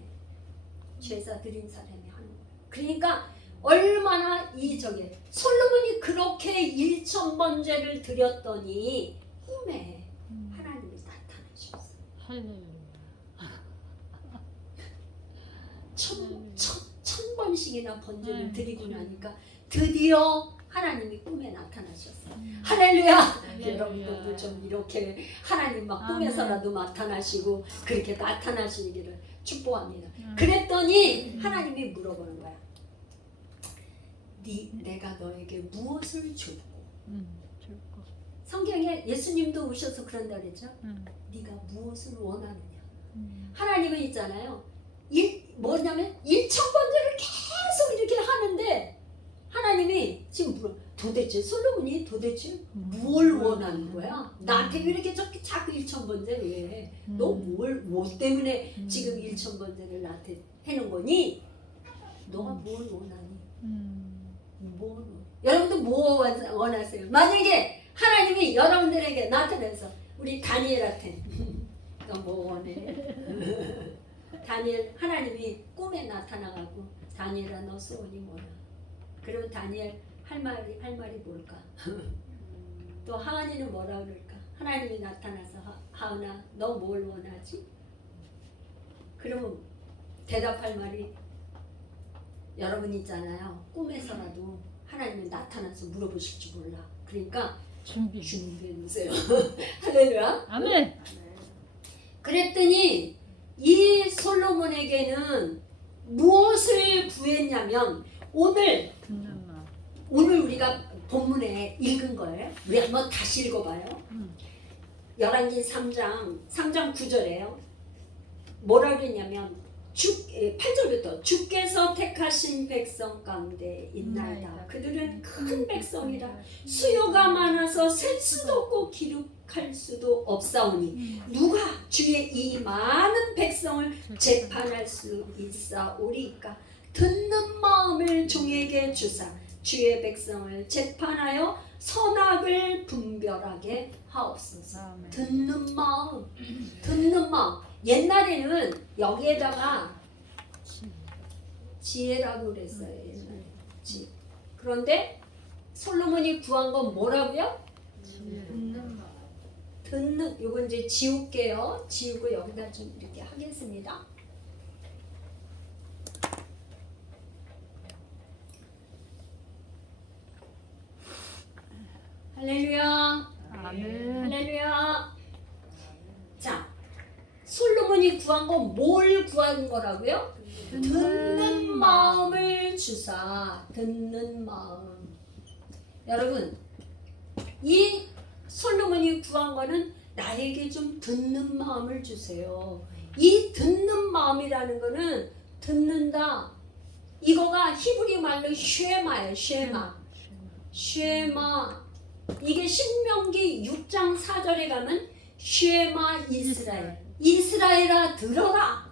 제사 드린 사람이 하는 거야. 그러니까 얼마나 이 저게 솔로몬이 그렇게 1000번째를 드렸더니 꿈에 하나님이 나타나셨어. 할렐루야. 천 번씩이나 번제를 드리고 나니까 드디어 하나님이 꿈에 나타나셨어요. 할렐루야! 할렐루야. 여러분들도 좀 이렇게 하나님 막 꿈에서라도 나타나시고 그렇게 나타나시기를 축복합니다. 그랬더니 하나님이 물어보는 거야. 내가 너에게 무엇을 줄고? 줄 거. 성경에 예수님도 오셔서 그런다 그랬죠? 네가 무엇을 원하느냐? 하나님은 있잖아요. 뭐냐면 1000번째를 계속 이렇게 하는데 하나님이 지금 도대체 솔로몬이 도대체 뭘 원하는 거야? 나한테 왜 이렇게 자꾸 1000번째 왜 해? 너 뭐 때문에 지금 1000번째를 나한테 해는 거니? 너가 뭘 원하니? 여러분들 뭐 원하세요? 만약에 하나님이 여러분들에게 나타나서 우리 다니엘한테 너 뭐 원해? 다니엘 하나님이 꿈에 나타나가고 다니엘아 너 소원이 뭐야? 그러면 다니엘 할 말이 뭘까? 또 하은이는 뭐라 그럴까? 하나님이 나타나서 하은아 너 뭘 원하지? 그러면 대답할 말이 여러분 있잖아요. 꿈에서라도 하나님이 나타나서 물어보실지 몰라. 그러니까 준비해놓으세요. 할렐루야. 아멘. 그랬더니 이 솔로몬에게는 무엇을 구했냐면 오늘 우리가 본문에 읽은 거예요. 우리 한번 다시 읽어봐요. 열왕기 3장 9절에요. 뭐라 그랬냐면 8절부터 주께서 택하신 백성 가운데 있나이다. 그들은 큰 백성이라 수요가 많아서 셀 수도 없고 기록할 수도 없사오니 누가 주의 이 많은 백성을 재판할 수 있사오리까? 듣는 마음을 종에게 주사 주의 백성을 재판하여 선악을 분별하게 하옵소서. 듣는 마음. 옛날에는 여기에다가 지혜라고 그랬어요. 옛날에 지. 그런데 솔로몬이 구한 건 뭐라고요? 듣는. 요거 이제 지울게요. 지우고 여기다 좀 이렇게 하겠습니다. 할렐루야. 아멘. 할렐루야. 자, 솔로몬이 구한 건 뭘 구한 거라고요? 듣는 마음을 주사. 듣는 마음. 여러분, 이 솔로몬이 구한 거는 나에게 좀 듣는 마음을 주세요. 이 듣는 마음이라는 거는 듣는다. 이거가 히브리 말로 쉐마예요. 쉐마. 이게 신명기 6장 4절에 가면 쉐마 이스라엘아 들어라.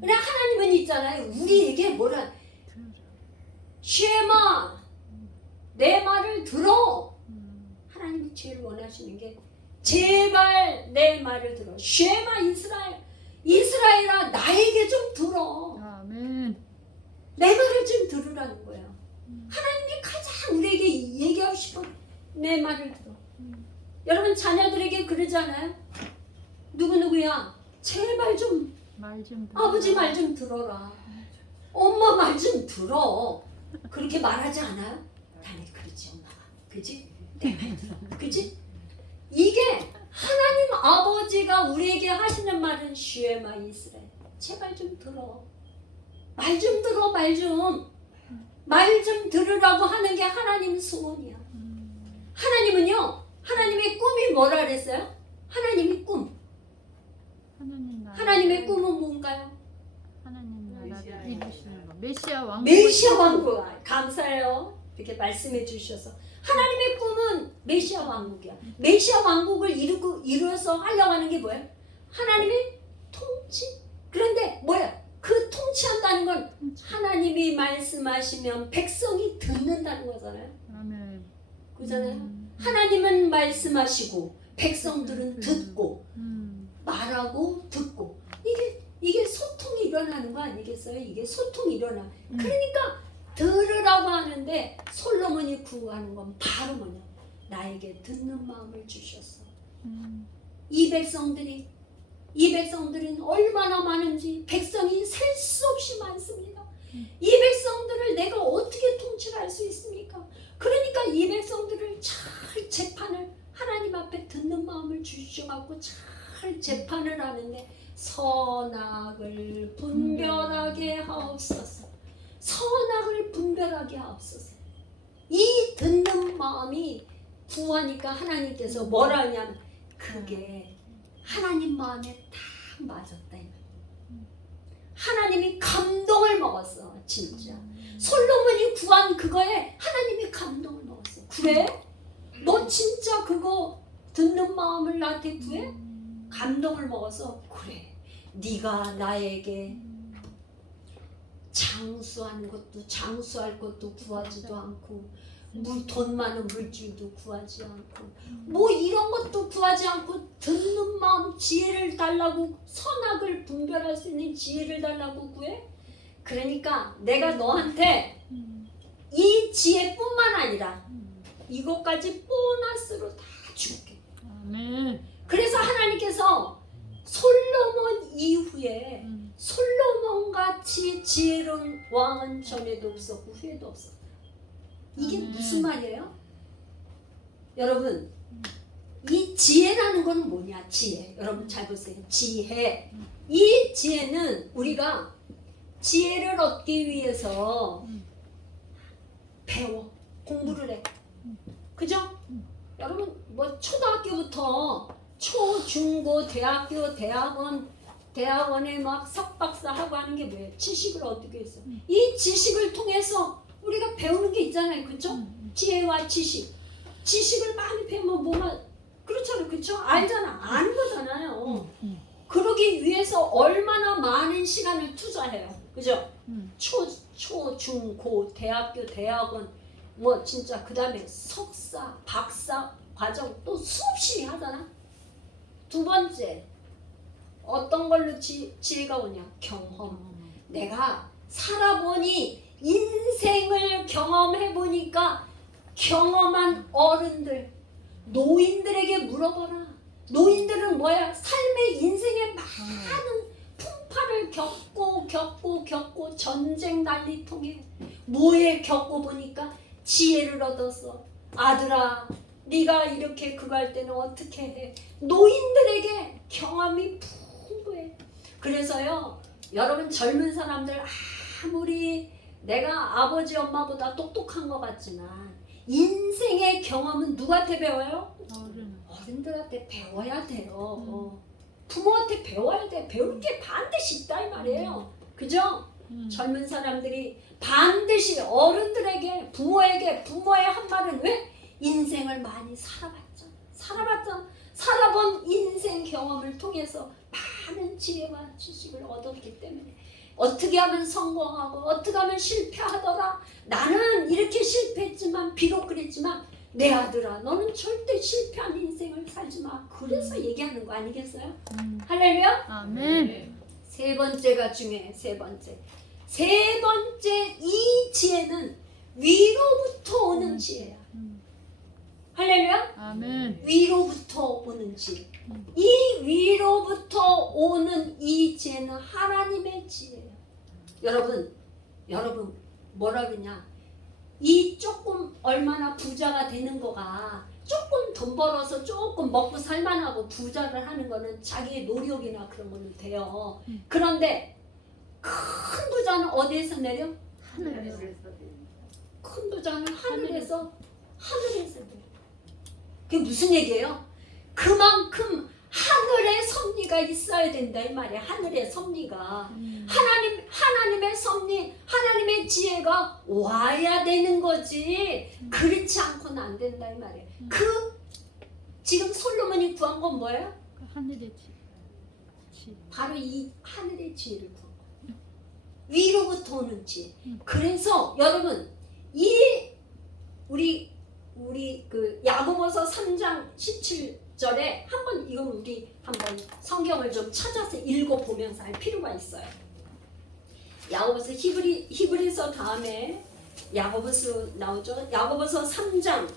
그래 하나님은 있잖아요. 우리에게 뭐라 쉐마 내 말을 들어. 하나님이 제일 원하시는 게 제발 내 말을 들어. 쉐마 이스라엘아 나에게 좀 들어. 아멘. 내 말을 좀 들으라는 거예요. 하나님이 가장 우리에게 얘기하고 싶어. 내 말을 들어. 여러분 자녀들에게 그러잖아요. 누구야? 제발 좀 아버지 말 좀 들어라. 엄마 말 좀 들어. 그렇게 말하지 않아요? 당연히 그렇지 엄마가. 그지? 내 말 들어. 그지? 이게 하나님 아버지가 우리에게 하시는 말은 쉐마 이스라엘. 제발 좀 들어. 말 좀 들어. 말 좀 들으라고 하는 게 하나님 소원이야. 하나님은요. 하나님의 꿈이 뭐라 그랬어요? 하나님의 꿈. 메시아 왕국. 메시아 왕국. 감사해요. 이렇게 말씀해 주셔서 하나님의 꿈은 메시아 왕국이야. 메시아 왕국을 이루어서 하려고 하는 게 뭐야? 하나님의 통치. 그런데 뭐야? 그 통치한다는 건 하나님이 말씀하시면 백성이 듣는다는 거잖아요. 아멘. 그잖아요. 하나님은 말씀하시고 백성들은 듣고 말하고 듣고 이게 소통이 일어나는 거 아니겠어요? 이게 소통이 일어나. 그러니까 들으라고 하는데 솔로몬이 구하는 건 바로 뭐냐? 나에게 듣는 마음을 주셨어. 이 백성들은 얼마나 많은지 백성이 셀 수 없이 많습니다. 이 백성들을 내가 어떻게 통치할 수 있습니까? 그러니까 이 백성들을 잘 재판을 하나님 앞에 듣는 마음을 주셔갖고 잘 재판을 하는데 선악을 분별하게 하옵소서. 선악을 분별하게 하옵소서. 이 듣는 마음이 구하니까 하나님께서 뭐라 하냐면 그게 하나님 마음에 딱 맞았다. 하나님이 감동을 먹었어. 진짜 솔로몬이 구한 그거에 하나님이 감동을 먹었어. 그래? 너 진짜 그거 듣는 마음을 나한테 구해? 감동을 먹어서 그래. 네가 나에게 장수할 것도 구하지도 않고 돈 많은 물질도 구하지 않고 뭐 이런 것도 구하지 않고 듣는 마음 지혜를 달라고 선악을 분별할 수 있는 지혜를 달라고 구해? 그러니까 내가 너한테 이 지혜뿐만 아니라 이것까지 보너스로 다 줄게. 아멘. 그래서 하나님께서 솔로몬 이후에 솔로몬같이 지혜로운 왕은 전에도 없었고 후에도 없었다. 이게 무슨 말이에요? 여러분, 이 지혜라는 건 뭐냐? 지혜. 여러분 잘 보세요. 지혜. 이 지혜는 우리가 지혜를 얻기 위해서 배워. 공부를 해. 그죠? 여러분 뭐 초등학교부터 초, 중, 고, 대학교, 대학원에 막 석박사 하고 하는 게 뭐예요? 지식을 얻기 위해서. 이 지식을 통해서 우리가 배우는 게 있잖아요. 그쵸? 지혜와 지식을 많이 배우면 뭐가 그렇잖아요. 그쵸? 알잖아. 아는 거잖아요. 그러기 위해서 얼마나 많은 시간을 투자해요. 그죠? 초, 중, 고, 대학교, 대학원 뭐 진짜 그 다음에 석사, 박사 과정 또 수없이 하잖아. 두 번째 어떤 걸로 지혜가 오냐? 경험. 내가 살아보니 인생을 경험해보니까 경험한 어른들 노인들에게 물어봐라. 노인들은 뭐야? 삶의 인생의 많은 풍파를 겪고 전쟁 난리통에 뭐에 겪어보니까 지혜를 얻었어. 아들아 네가 이렇게 그거 할 때는 어떻게 해? 노인들에게 경험이 풍부해. 그래서요 여러분 젊은 사람들 아무리 내가 아버지 엄마보다 똑똑한 것 같지만 인생의 경험은 누구한테 배워요? 어른들한테 배워야 돼요. 부모한테 배워야 돼. 배울 게 반드시 있다 이 말이에요. 그죠? 젊은 사람들이 반드시 어른들에게 부모의 한 말은 왜? 인생을 많이 살아봤잖아. 살아본 인생 경험을 통해서 많은 지혜와 지식을 얻었기 때문에 어떻게 하면 성공하고 어떻게 하면 실패하더라. 나는 이렇게 실패했지만 비록 그랬지만 내 아들아 너는 절대 실패한 인생을 살지 마. 그래서 얘기하는 거 아니겠어요? 할렐루야. 아멘. 세 번째가 중요해. 세 번째 이 지혜는 위로부터 오는 지혜야. 할렐루야. 아멘. 위로부터 오는 지혜. 이 위로부터 오는 이 지혜는 하나님의 지혜예요. 여러분 뭐라 그러냐? 이 조금 얼마나 부자가 되는 거가 조금 돈 벌어서 조금 먹고 살만하고 부자를 하는 거는 자기의 노력이나 그런 거는 돼요. 그런데 큰 부자는 어디에서 내려? 하늘에서. 큰 부자는 하늘에서 내려. 그게 무슨 얘기예요? 그만큼 하늘의 섭리가 있어야 된다 이 말이야. 하늘의 섭리가. 하나님의 섭리, 하나님의 지혜가 와야 되는 거지. 그렇지 않고는 안 된다 이 말이야. 지금 솔로몬이 구한 건 뭐예요? 하늘의 지. 바로 이 하늘의 지혜를 구한 거예요. 위로부터 오는 지혜. 그래서 여러분 우리 그 야고보서 3장 17절에 한번 이건 우리 한번 성경을 좀 찾아서 읽어보면서 할 필요가 있어요. 야고보서 히브리서 다음에 야고보서 나오죠. 야고보서 3장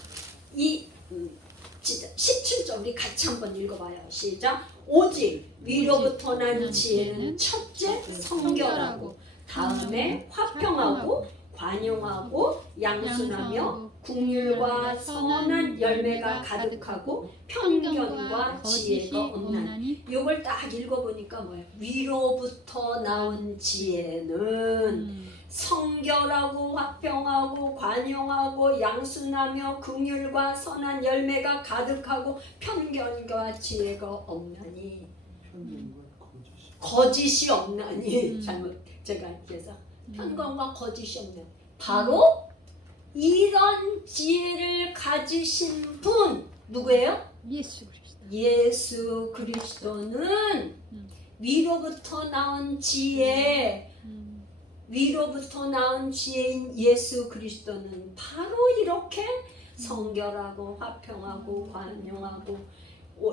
17절 우리 같이 한번 읽어봐요. 시작. 오직 위로부터 난 지혜는 첫째 성결하고 다음에 화평하고 관용하고 양순하며 긍휼과 선한 열매가 가득하고 편견과 지혜가 없나니. 이걸 딱 읽어보니까 뭐예요? 위로부터 나온 지혜는 성결하고 화평하고 관용하고 양순하며 긍휼과 선한 열매가 가득하고 편견과 지혜가 없나니. 거짓이 없나니. 잘못 제가 그래서 편견과 거짓이 없는 바로 이런 지혜를 가지신 분 누구예요? 예수 그리스도. 예수 그리스도는 위로부터 나온 지혜, 위로부터 나온 지혜인 예수 그리스도는 바로 이렇게 성결하고 화평하고 관용하고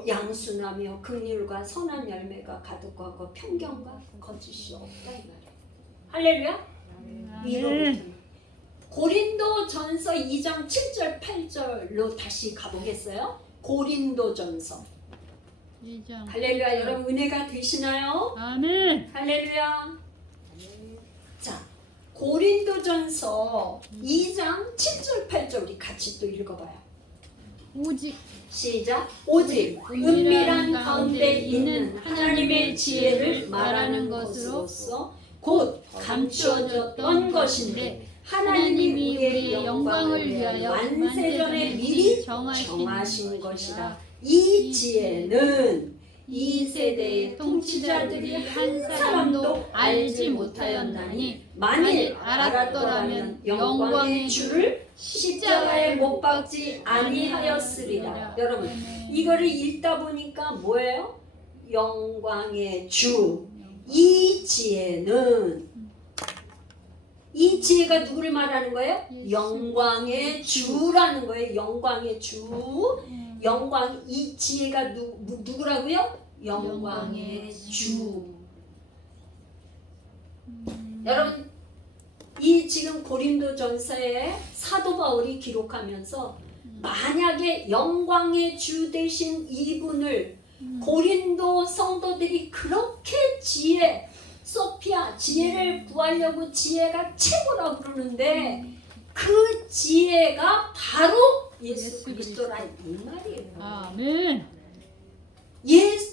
양순하며 긍휼과 선한 열매가 가득하고 편견과 거짓이 없다 이 말이에요. 할렐루야. 위로부터. 고린도전서 2장 7절 8절로 다시 가보겠어요. 고린도전서. 2장. 할렐루야. 여러분 은혜가 되시나요? 아멘. 할렐루야. 자, 고린도전서 2장 7절 8절 우리 같이 또 읽어봐요. 오직 시작. 오직 은밀한 가운데 있는 하나님의 지혜를 말하는 것으로서 곧 감추어졌던 것인데 하나님이 우리의 영광을 위하여 만세전에 미리 정하신 것이라. 이 지혜는 이 세대의 통치자들이 한 사람도 알지 못하였나니 만일 알았더라면 영광의 주를 십자가에 못 박지 아니하였으리라. 여러분 이거를 읽다 보니까 뭐예요? 영광의 주. 이 지혜는 이 지혜가 누구를 말하는 거예요? 영광의 주라는 거예요. 영광의 주. 영광 이 지혜가 누구라고요? 영광의 주. 여러분 이 지금 고린도전서에 사도 바울이 기록하면서 만약에 영광의 주 되신 이분을 고린도 성도들이 그렇게 소피아 지혜를 구하려고 지혜가 최고라고 그러는데 그 지혜가 바로 예수 그리스도라 이 말이에요. 아멘.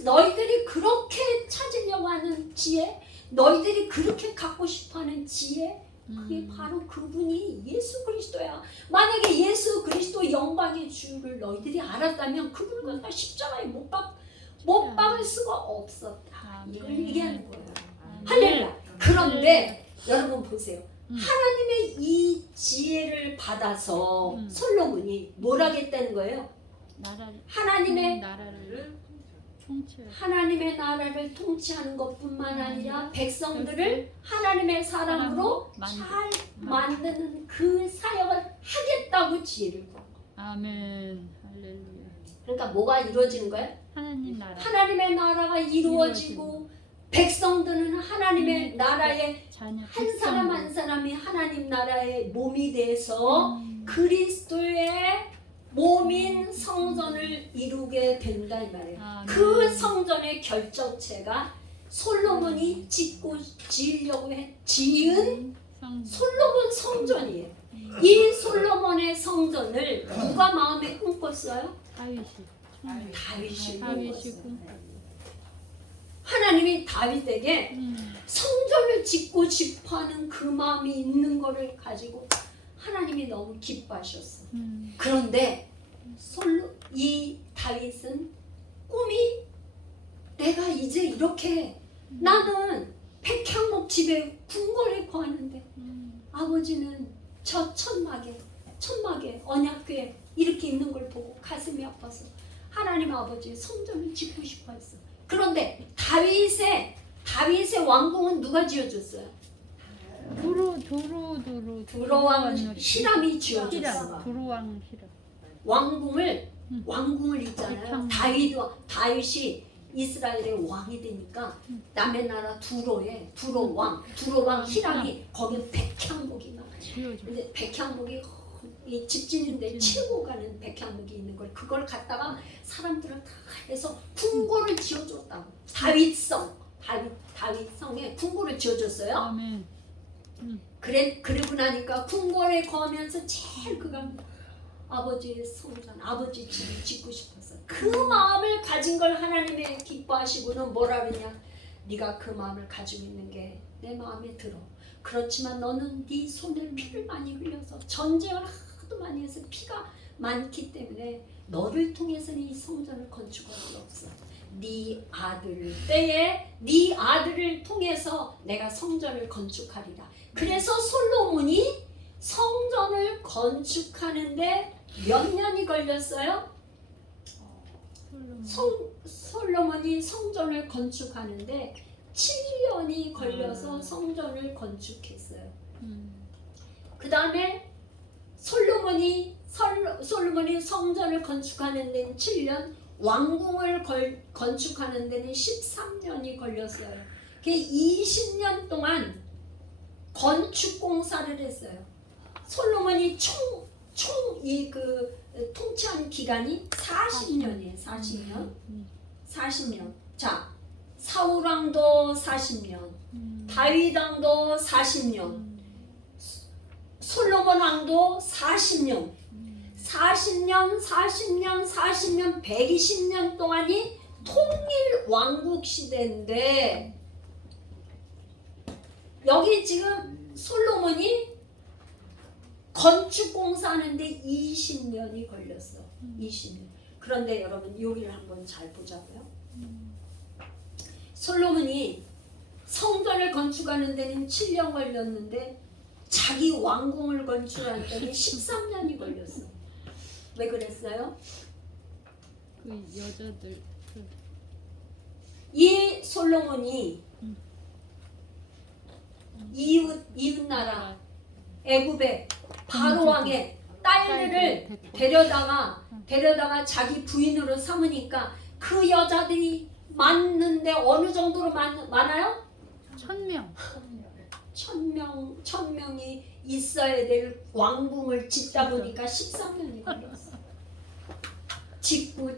너희들이 그렇게 찾으려고 하는 지혜, 너희들이 그렇게 갖고 싶어하는 지혜, 그게 바로 그분이 예수 그리스도야. 만약에 예수 그리스도 영광의 주를 너희들이 알았다면 그분을 갖다 십자가에 못 박을 수가 없었다. 이걸 얘기하는 거예요. 할렐루야. 그런데 여러분 보세요. 하나님의 이 지혜를 받아서 솔로몬이 뭘 하겠다는 거예요? 하나님의 나라를 통치하는 것뿐만 아니라 백성들을 하나님의 사람으로 잘 만드는 그 사역을 하겠다고 지혜를 구한 거예요. 아멘. 할렐루야. 그러니까 뭐가 이루어지는 거예요? 하나님의 나라가 이루어지고 백성들은 하나님의 나라의 한 사람 한 사람이 하나님 나라의 몸이 돼서 그리스도의 몸인 성전을 이루게 된다 이 말이에요. 그 성전의 결정체가 솔로몬이 지으려고 지은 솔로몬 성전이에요. 이 솔로몬의 성전을 누가 마음에 꿈꿨어요? 다윗이 꿈꿨어요. 하나님이 다윗에게 성전을 짓고 싶어하는 그 마음이 있는 것을 가지고 하나님이 너무 기뻐하셨어. 그런데 이 다윗은 꿈이 내가 이제 이렇게 나는 백향목 집에 궁궐에 거하는데 아버지는 저 천막에 언약궤에 이렇게 있는 걸 보고 가슴이 아파서 하나님 아버지 성전을 짓고 싶어 했어. 그런데 다윗의 왕궁은 누가 지어줬어요? 두로왕 히람이 지어줬어. 두로왕 히람. 왕궁을 있잖아요. 다윗이 이스라엘의 왕이 되니까 남의 나라 두로왕 히람이 거기 백향목이 나와요. 근데 백향목이 이 집짓는데 치고 가는 백향목이 있는 걸 그걸 갖다가 사람들을 다 해서 궁궐을 지어줬다고. 다윗성에 궁궐을 지어줬어요. 아멘. 그러고 나니까 궁궐에 거하면서 제일 그가 아버지의 성전, 아버지 집을 짓고 싶어서 그 마음을 가진 걸 하나님의 기뻐하시고는 뭐라 그러냐? 네가 그 마음을 가지고 있는 게 내 마음에 들어. 그렇지만 너는 네 손에 피를 많이 흘려서 전쟁을 하도 많이 해서 피가 많기 때문에 너를 통해서는 이 성전을 건축할 수 없어. 네 아들을 통해서 내가 성전을 건축하리라. 그래서 솔로몬이 성전을 건축하는데 몇 년이 걸렸어요? 솔로몬이 성전을 건축하는데 7년이 걸려서 성전을 건축했어요. 그 다음에 솔로몬이 성전을 건축하는 데는 7년, 왕궁을 건축하는 데는 13년이 걸렸어요. 그 20년 동안 건축 공사를 했어요. 솔로몬이 통치한 기간이 40년이에요. 40년. 자, 사울왕도 40년, 다윗왕도 40년, 솔로몬 왕도 40년, 120년 동안이 통일 왕국 시대인데 여기 지금 솔로몬이 건축 공사하는데 20년이 걸렸어. 20년. 그런데 여러분 여기를 한번 잘 보자고요. 솔로몬이 성전을 건축하는 데는 7년 걸렸는데 자기 왕궁을 건축하는 데는 13년이 걸렸어. 왜 그랬어요? 그 여자들 이 솔로몬이 이웃 나라 애굽의 바로 왕의 딸들을 데려다가 자기 부인으로 삼으니까 그 여자들이 많는데 어느 정도로 많아요? 1000명. 1000명이 있어야 될 왕궁을 짓다 보니까 13년이 걸렸어. 짓고.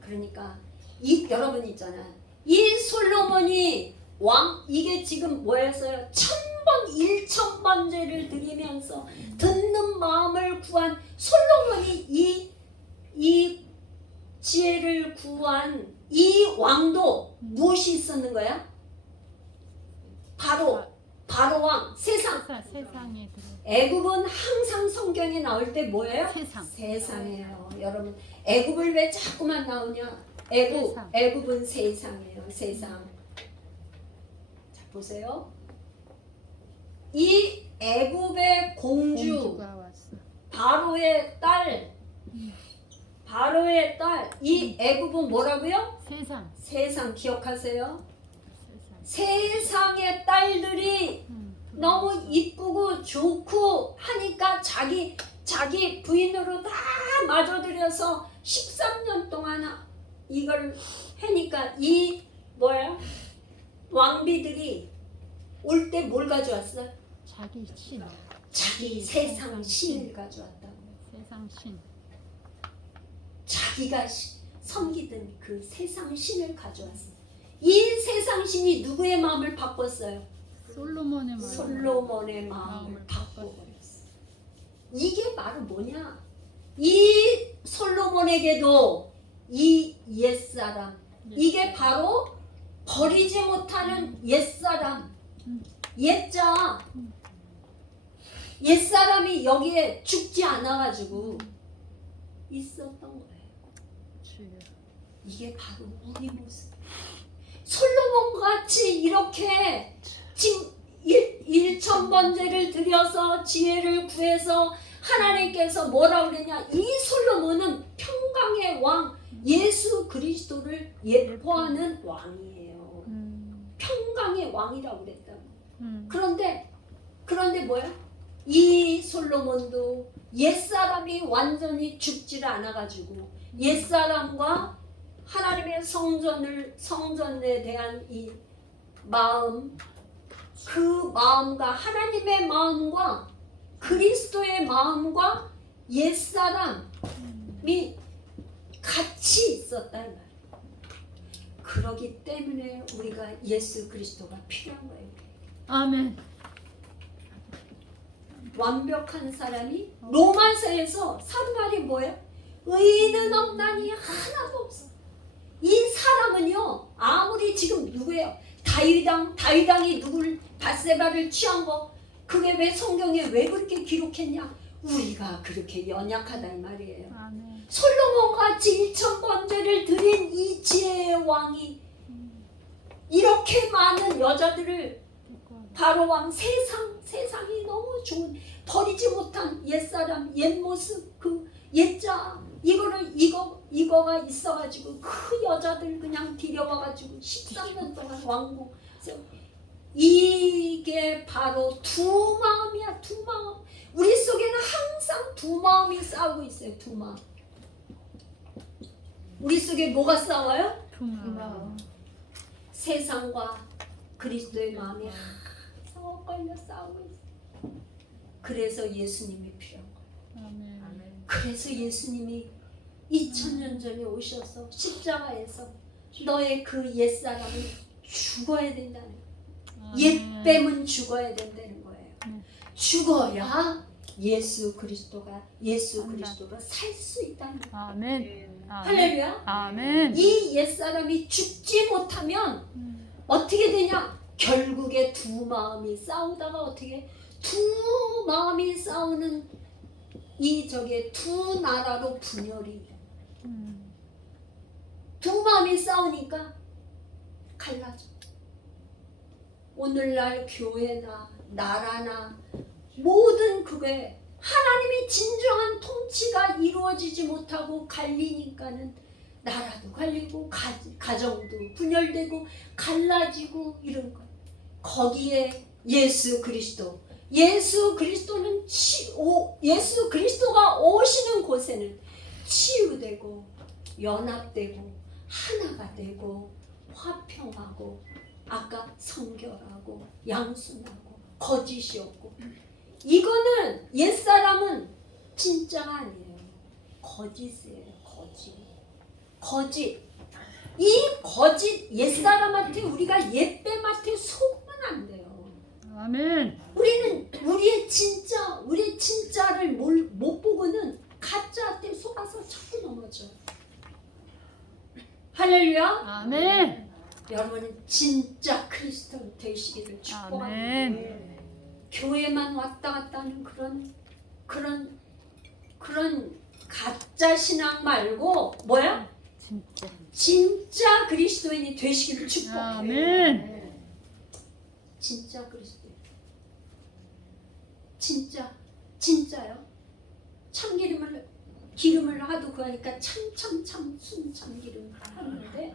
그러니까 여러분 있잖아요. 이 솔로몬이 이게 지금 뭐였어요? 1000번 1000번제를 드리면서 듣는 마음을 구한 솔로몬이 이 지혜를 구한 이 왕도 무엇이 있었는 거야? 바로 왕 세상에 들어. 애굽은 항상 성경에 나올 때 뭐예요? 세상이에요. 여러분 애굽을 왜 자꾸만 나오냐? 애굽은 세상이에요. 세상. 자 보세요. 이 애굽의 공주가 왔어. 바로의 딸 이 애굽은 뭐라고요? 세상 기억하세요? 세상의 딸들이 너무 이쁘고 좋고 하니까 자기 부인으로 다 맞아들여서 13년 동안 이걸 하니까 이 왕비들이 올 때 뭘 가져왔어? 자기 세상 신을 가져왔다고. 세상 신. 자기가 섬기던 그 세상 신을 가져왔어. 이 세상 신이 누구의 마음을 바꿨어요? 솔로몬의 마음을 바꿔버렸어. 이게 바로 뭐냐? 이 솔로몬에게도 이 옛사람, 이게 바로 버리지 못하는 옛사람, 옛사람이 여기에 죽지 않아가지고 있었던 거예요. 이게 바로 우리 모습. 솔로몬 같이 이렇게 지금 1,000번제를 드려서 지혜를 구해서 하나님께서 뭐라 그랬냐? 이 솔로몬은 평강의 왕 예수 그리스도를 예뻐하는 왕이에요. 평강의 왕이라고 그랬다고. 그런데 뭐야? 이 솔로몬도 옛사람이 완전히 죽지를 않아가지고 옛사람과 하나님의 성전에 대한 이 마음, 그 마음과 하나님의 마음과 그리스도의 마음과 옛사람이 같이 있었다 이 말이에요. 그러기 때문에 우리가 예수 그리스도가 필요한 거예요. 아멘. 완벽한 사람이 로마서에서 사도 바울이 뭐예요? 의인은 없나니 하나도 없어. 이 사람은요, 아무리 지금 누구예요? 다윗왕이 누굴 밧세바를 취한 거, 그게 왜 성경에 왜 그렇게 기록했냐? 우리가 그렇게 연약하다 이 말이에요. 아멘. 솔로몬같이 1,000번제를 드린 이 지혜의 왕이 이렇게 많은 여자들을 바로 왕 세상이 너무 좋은 버리지 못한 옛사람 옛모습 그 옛자 이거가 있어가지고 그 여자들 그냥 들여와가지고 13년 동안 왕국. 이게 바로 두 마음이야. 두 마음. 우리 속에는 항상 두 마음이 싸우고 있어요. 두 마음. 우리 속에 뭐가 싸워요? 두 마음. 세상과 그리스도의 마음이 항상 엇갈려 싸우고 있어요. 그래서 예수님이 필요한 거예요. 아멘. 그래서 예수님이 2000년 전에 오셔서 십자가에서 너의 그 옛사람이 죽어야 된다는 거예요. 옛뱀은 죽어야 된다는 거예요. 죽어야 예수 그리스도가 살 수 있다는 거예요. 아멘. 할렐루야. 아멘. 이 옛사람이 죽지 못하면 어떻게 되냐? 결국에 두 마음이 싸우다가 어떻게 두 마음이 싸우는 두 나라로 분열이 돼. 두 마음이 싸우니까 갈라져. 오늘날 교회나 나라나 모든 그게 하나님이 진정한 통치가 이루어지지 못하고 갈리니까는 나라도 갈리고 가정도 분열되고 갈라지고 이런 것. 거기에 예수 그리스도는 예수 그리스도가 오시는 곳에는 치유되고 연합되고 하나가 되고 화평하고 아까 성결하고 양순하고 거짓이 없고. 이거는 옛사람은 진짜가 아니에요. 거짓이에요. 거짓. 이 거짓 옛사람한테 우리가 옛뱀한테 속으면 안 돼요. 아멘. 우리는 우리의 진짜를 못 보고는 가짜한테 속아서 자꾸 넘어져요. 할렐루야. 아멘. 여러분은 진짜 크리스천 되시기를 축복합니다. 아멘. 교회만 왔다 갔다 하는 그런 가짜 신앙 말고 뭐야? 진짜 그리스도인이 되시기를 축복해요. 아멘. 진짜 그리스도인. 진짜요. 기름을 하도 구하니까 순참기름 하는데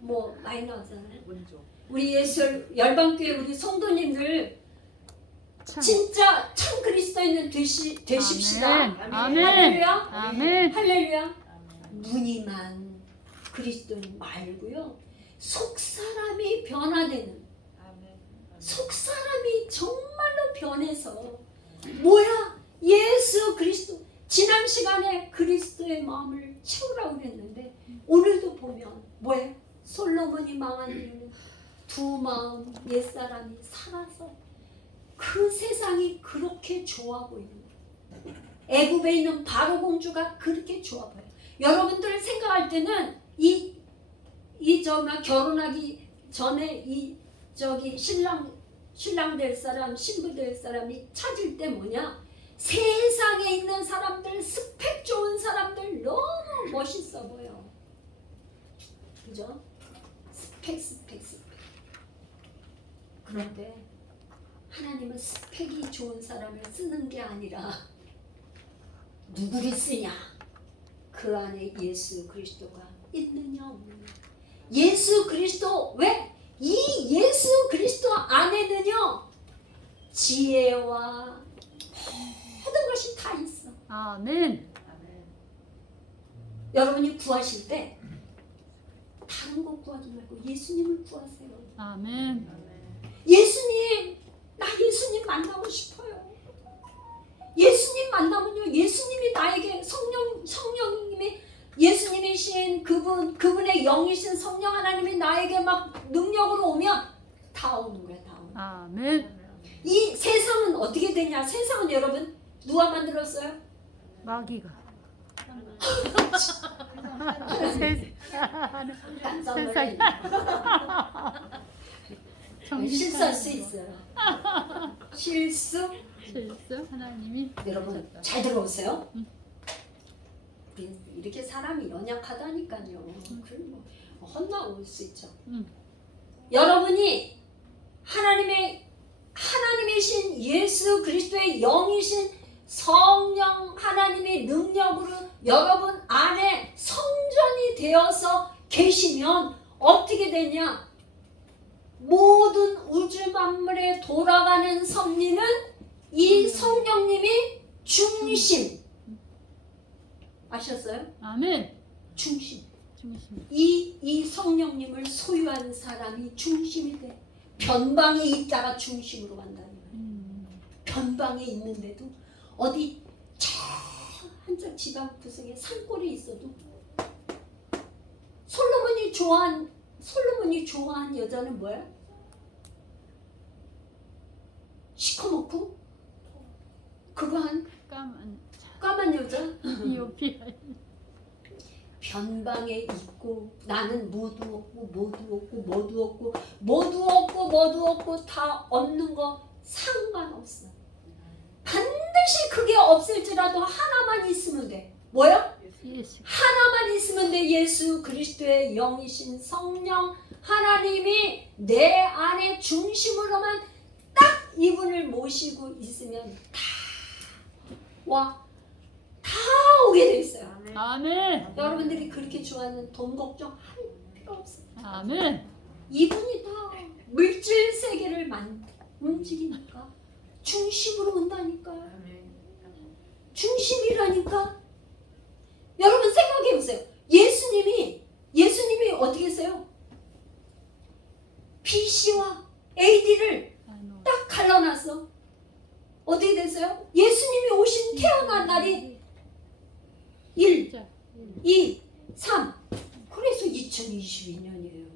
뭐 많이 나오잖아요. 우리 열방교회 우리 성도님들 진짜 참 그리스도인은 되십시다. 아멘. 할렐루야. 아멘. 할렐루야. 무늬만 그리스도인 말고요. 속사람이 변화되는, 속사람이 정말로 변해서 뭐야? 예수 그리스도. 지난 시간에 그리스도의 마음을 채우라고 그랬는데 오늘도 보면 뭐예요? 솔로몬이 망한 이유는 두 마음 옛사람이 살아서 그 세상이 그렇게 좋아 보이는 거예요. 애굽에 있는 바로 공주가 그렇게 좋아 보여요. 여러분들 생각할 때는 결혼하기 전에 신랑 될 사람, 신부 될 사람이 찾을 때 뭐냐? 세상에 있는 사람들, 스펙 좋은 사람들 너무 아니라 누구를 쓰냐? 그 안에 예수 그리스도가 있느냐 없느냐. 예수 그리스도 왜? 이 예수 그리스도 안에는요 지혜와 모든 것이 다 있어. 아멘. 여러분이 구하실 때 다른 거 구하지 말고 예수님을 구하세요. 아멘. 예수님, 나 예수님 만나고 싶어요. 예수님 만나면요, 예수님이 나에게 성령님이 예수님이신 그분의 영이신 성령 하나님이 나에게 막 능력으로 오면 다 오는 거야, 다 오는 거야. 아멘. 이 세상은 어떻게 되냐? 세상은 여러분 누가 만들었어요? 마귀가. 깜짝 세상에. 놀래. 실수할 수 있어요. 실수. 하나님이 여러분 잘 들어오세요. 우리 이렇게 사람이 연약하다니까요. 그럼 뭐 혼나올 수 있죠. 여러분이 하나님이신 예수 그리스도의 영이신 성령 하나님의 능력으로 여러분 안에 성전이 되어서 계시면 어떻게 되냐? 모든 우주 만물에 돌아가는 섭리는 이 성령님이 중심. 아셨어요? 아멘. 중심. 중심. 이 성령님을 소유한 사람이 중심이 돼. 변방에 있다가 중심으로 간다는 거예요. 변방에 있는데도 어디 저 한쪽 지방 구석에 산골에 있어도 솔로몬이 좋아한 여자는 뭐야? 시커멓고 그거 한 까만 여자? 이오피아. 변방에 있고 나는 모두 없고 다 없는 거 상관없어. 반드시 그게 없을지라도 하나만 있으면 돼. 뭐야? 예수. 하나만 있으면 돼. 예수 그리스도의 영이신 성령 하나님이 내 안에 중심으로만 딱 이분을 모시고 있으면 다 오게 돼 있어요. 아멘. 여러분들이 그렇게 좋아하는 돈 걱정 할 필요 없어요. 아멘. 이분이 다 물질 세계를 움직이니까 중심으로 온다니까요. 중심이라니까. 여러분 생각해 보세요. 예수님이 어떻게 했어요? BC와 AD를 딱 갈라놨어. 어떻게 됐어요? 예수님이 오신 태어난 날이 1, 2, 3. 그래서 2022년이에요.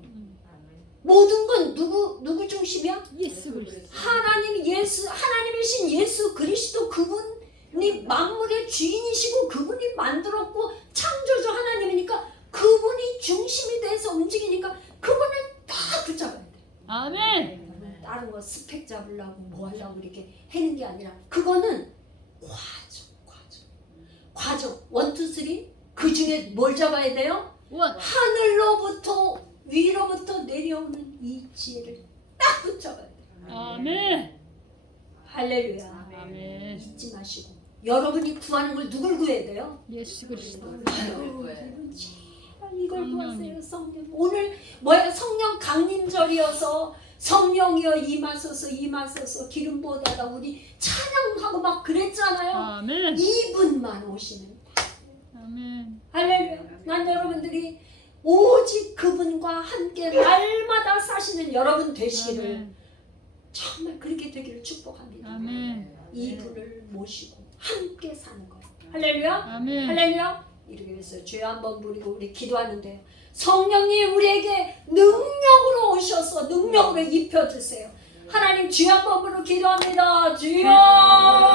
모든 건 누구 중심이야? 예수 그리스도. 하나님이신 예수 그리스도 그분이 만물의 주인이시고 그분이 만들었고 창조주 하나님이니까 그분이 중심이 돼서 움직이니까 그분을 다 붙잡아야 돼. 아멘. 다른 거 스펙 잡으려고 뭐 하려고 이렇게 하는 게 아니라 그거는 과정 1, 2, 3 그 중에 뭘 잡아야 돼요? 원. 하늘로부터 위로부터 내려오는 이 지혜를 딱 붙잡아야 돼요. 아멘. 할렐루야. 아멘. 잊지 마시고 여러분이 구하는 걸 누굴 구해야 돼요? 예수 그리스도. 이걸 구하세요. 성령. 오늘 뭐야? 성령 강림절이어서 성령이여 임하소서 기름 부어다가 우리 찬양하고 막 그랬잖아요. 아멘. 이분만 오시면 아멘. 할렐루야. 난 여러분들이 오직 그분과 함께 날마다 사시는 여러분 되시기를 아멘. 정말 그렇게 되기를 축복합니다. 아멘. 이분을 모시고 함께 사는 거예요. 할렐루야. 아멘. 할렐루야. 이렇게 해서 주여 한번 부르고 우리 기도하는데요. 성령님 우리에게 능력으로 오셔서 능력으로 입혀주세요. 하나님 주여 한번 부르고 기도합니다. 주여.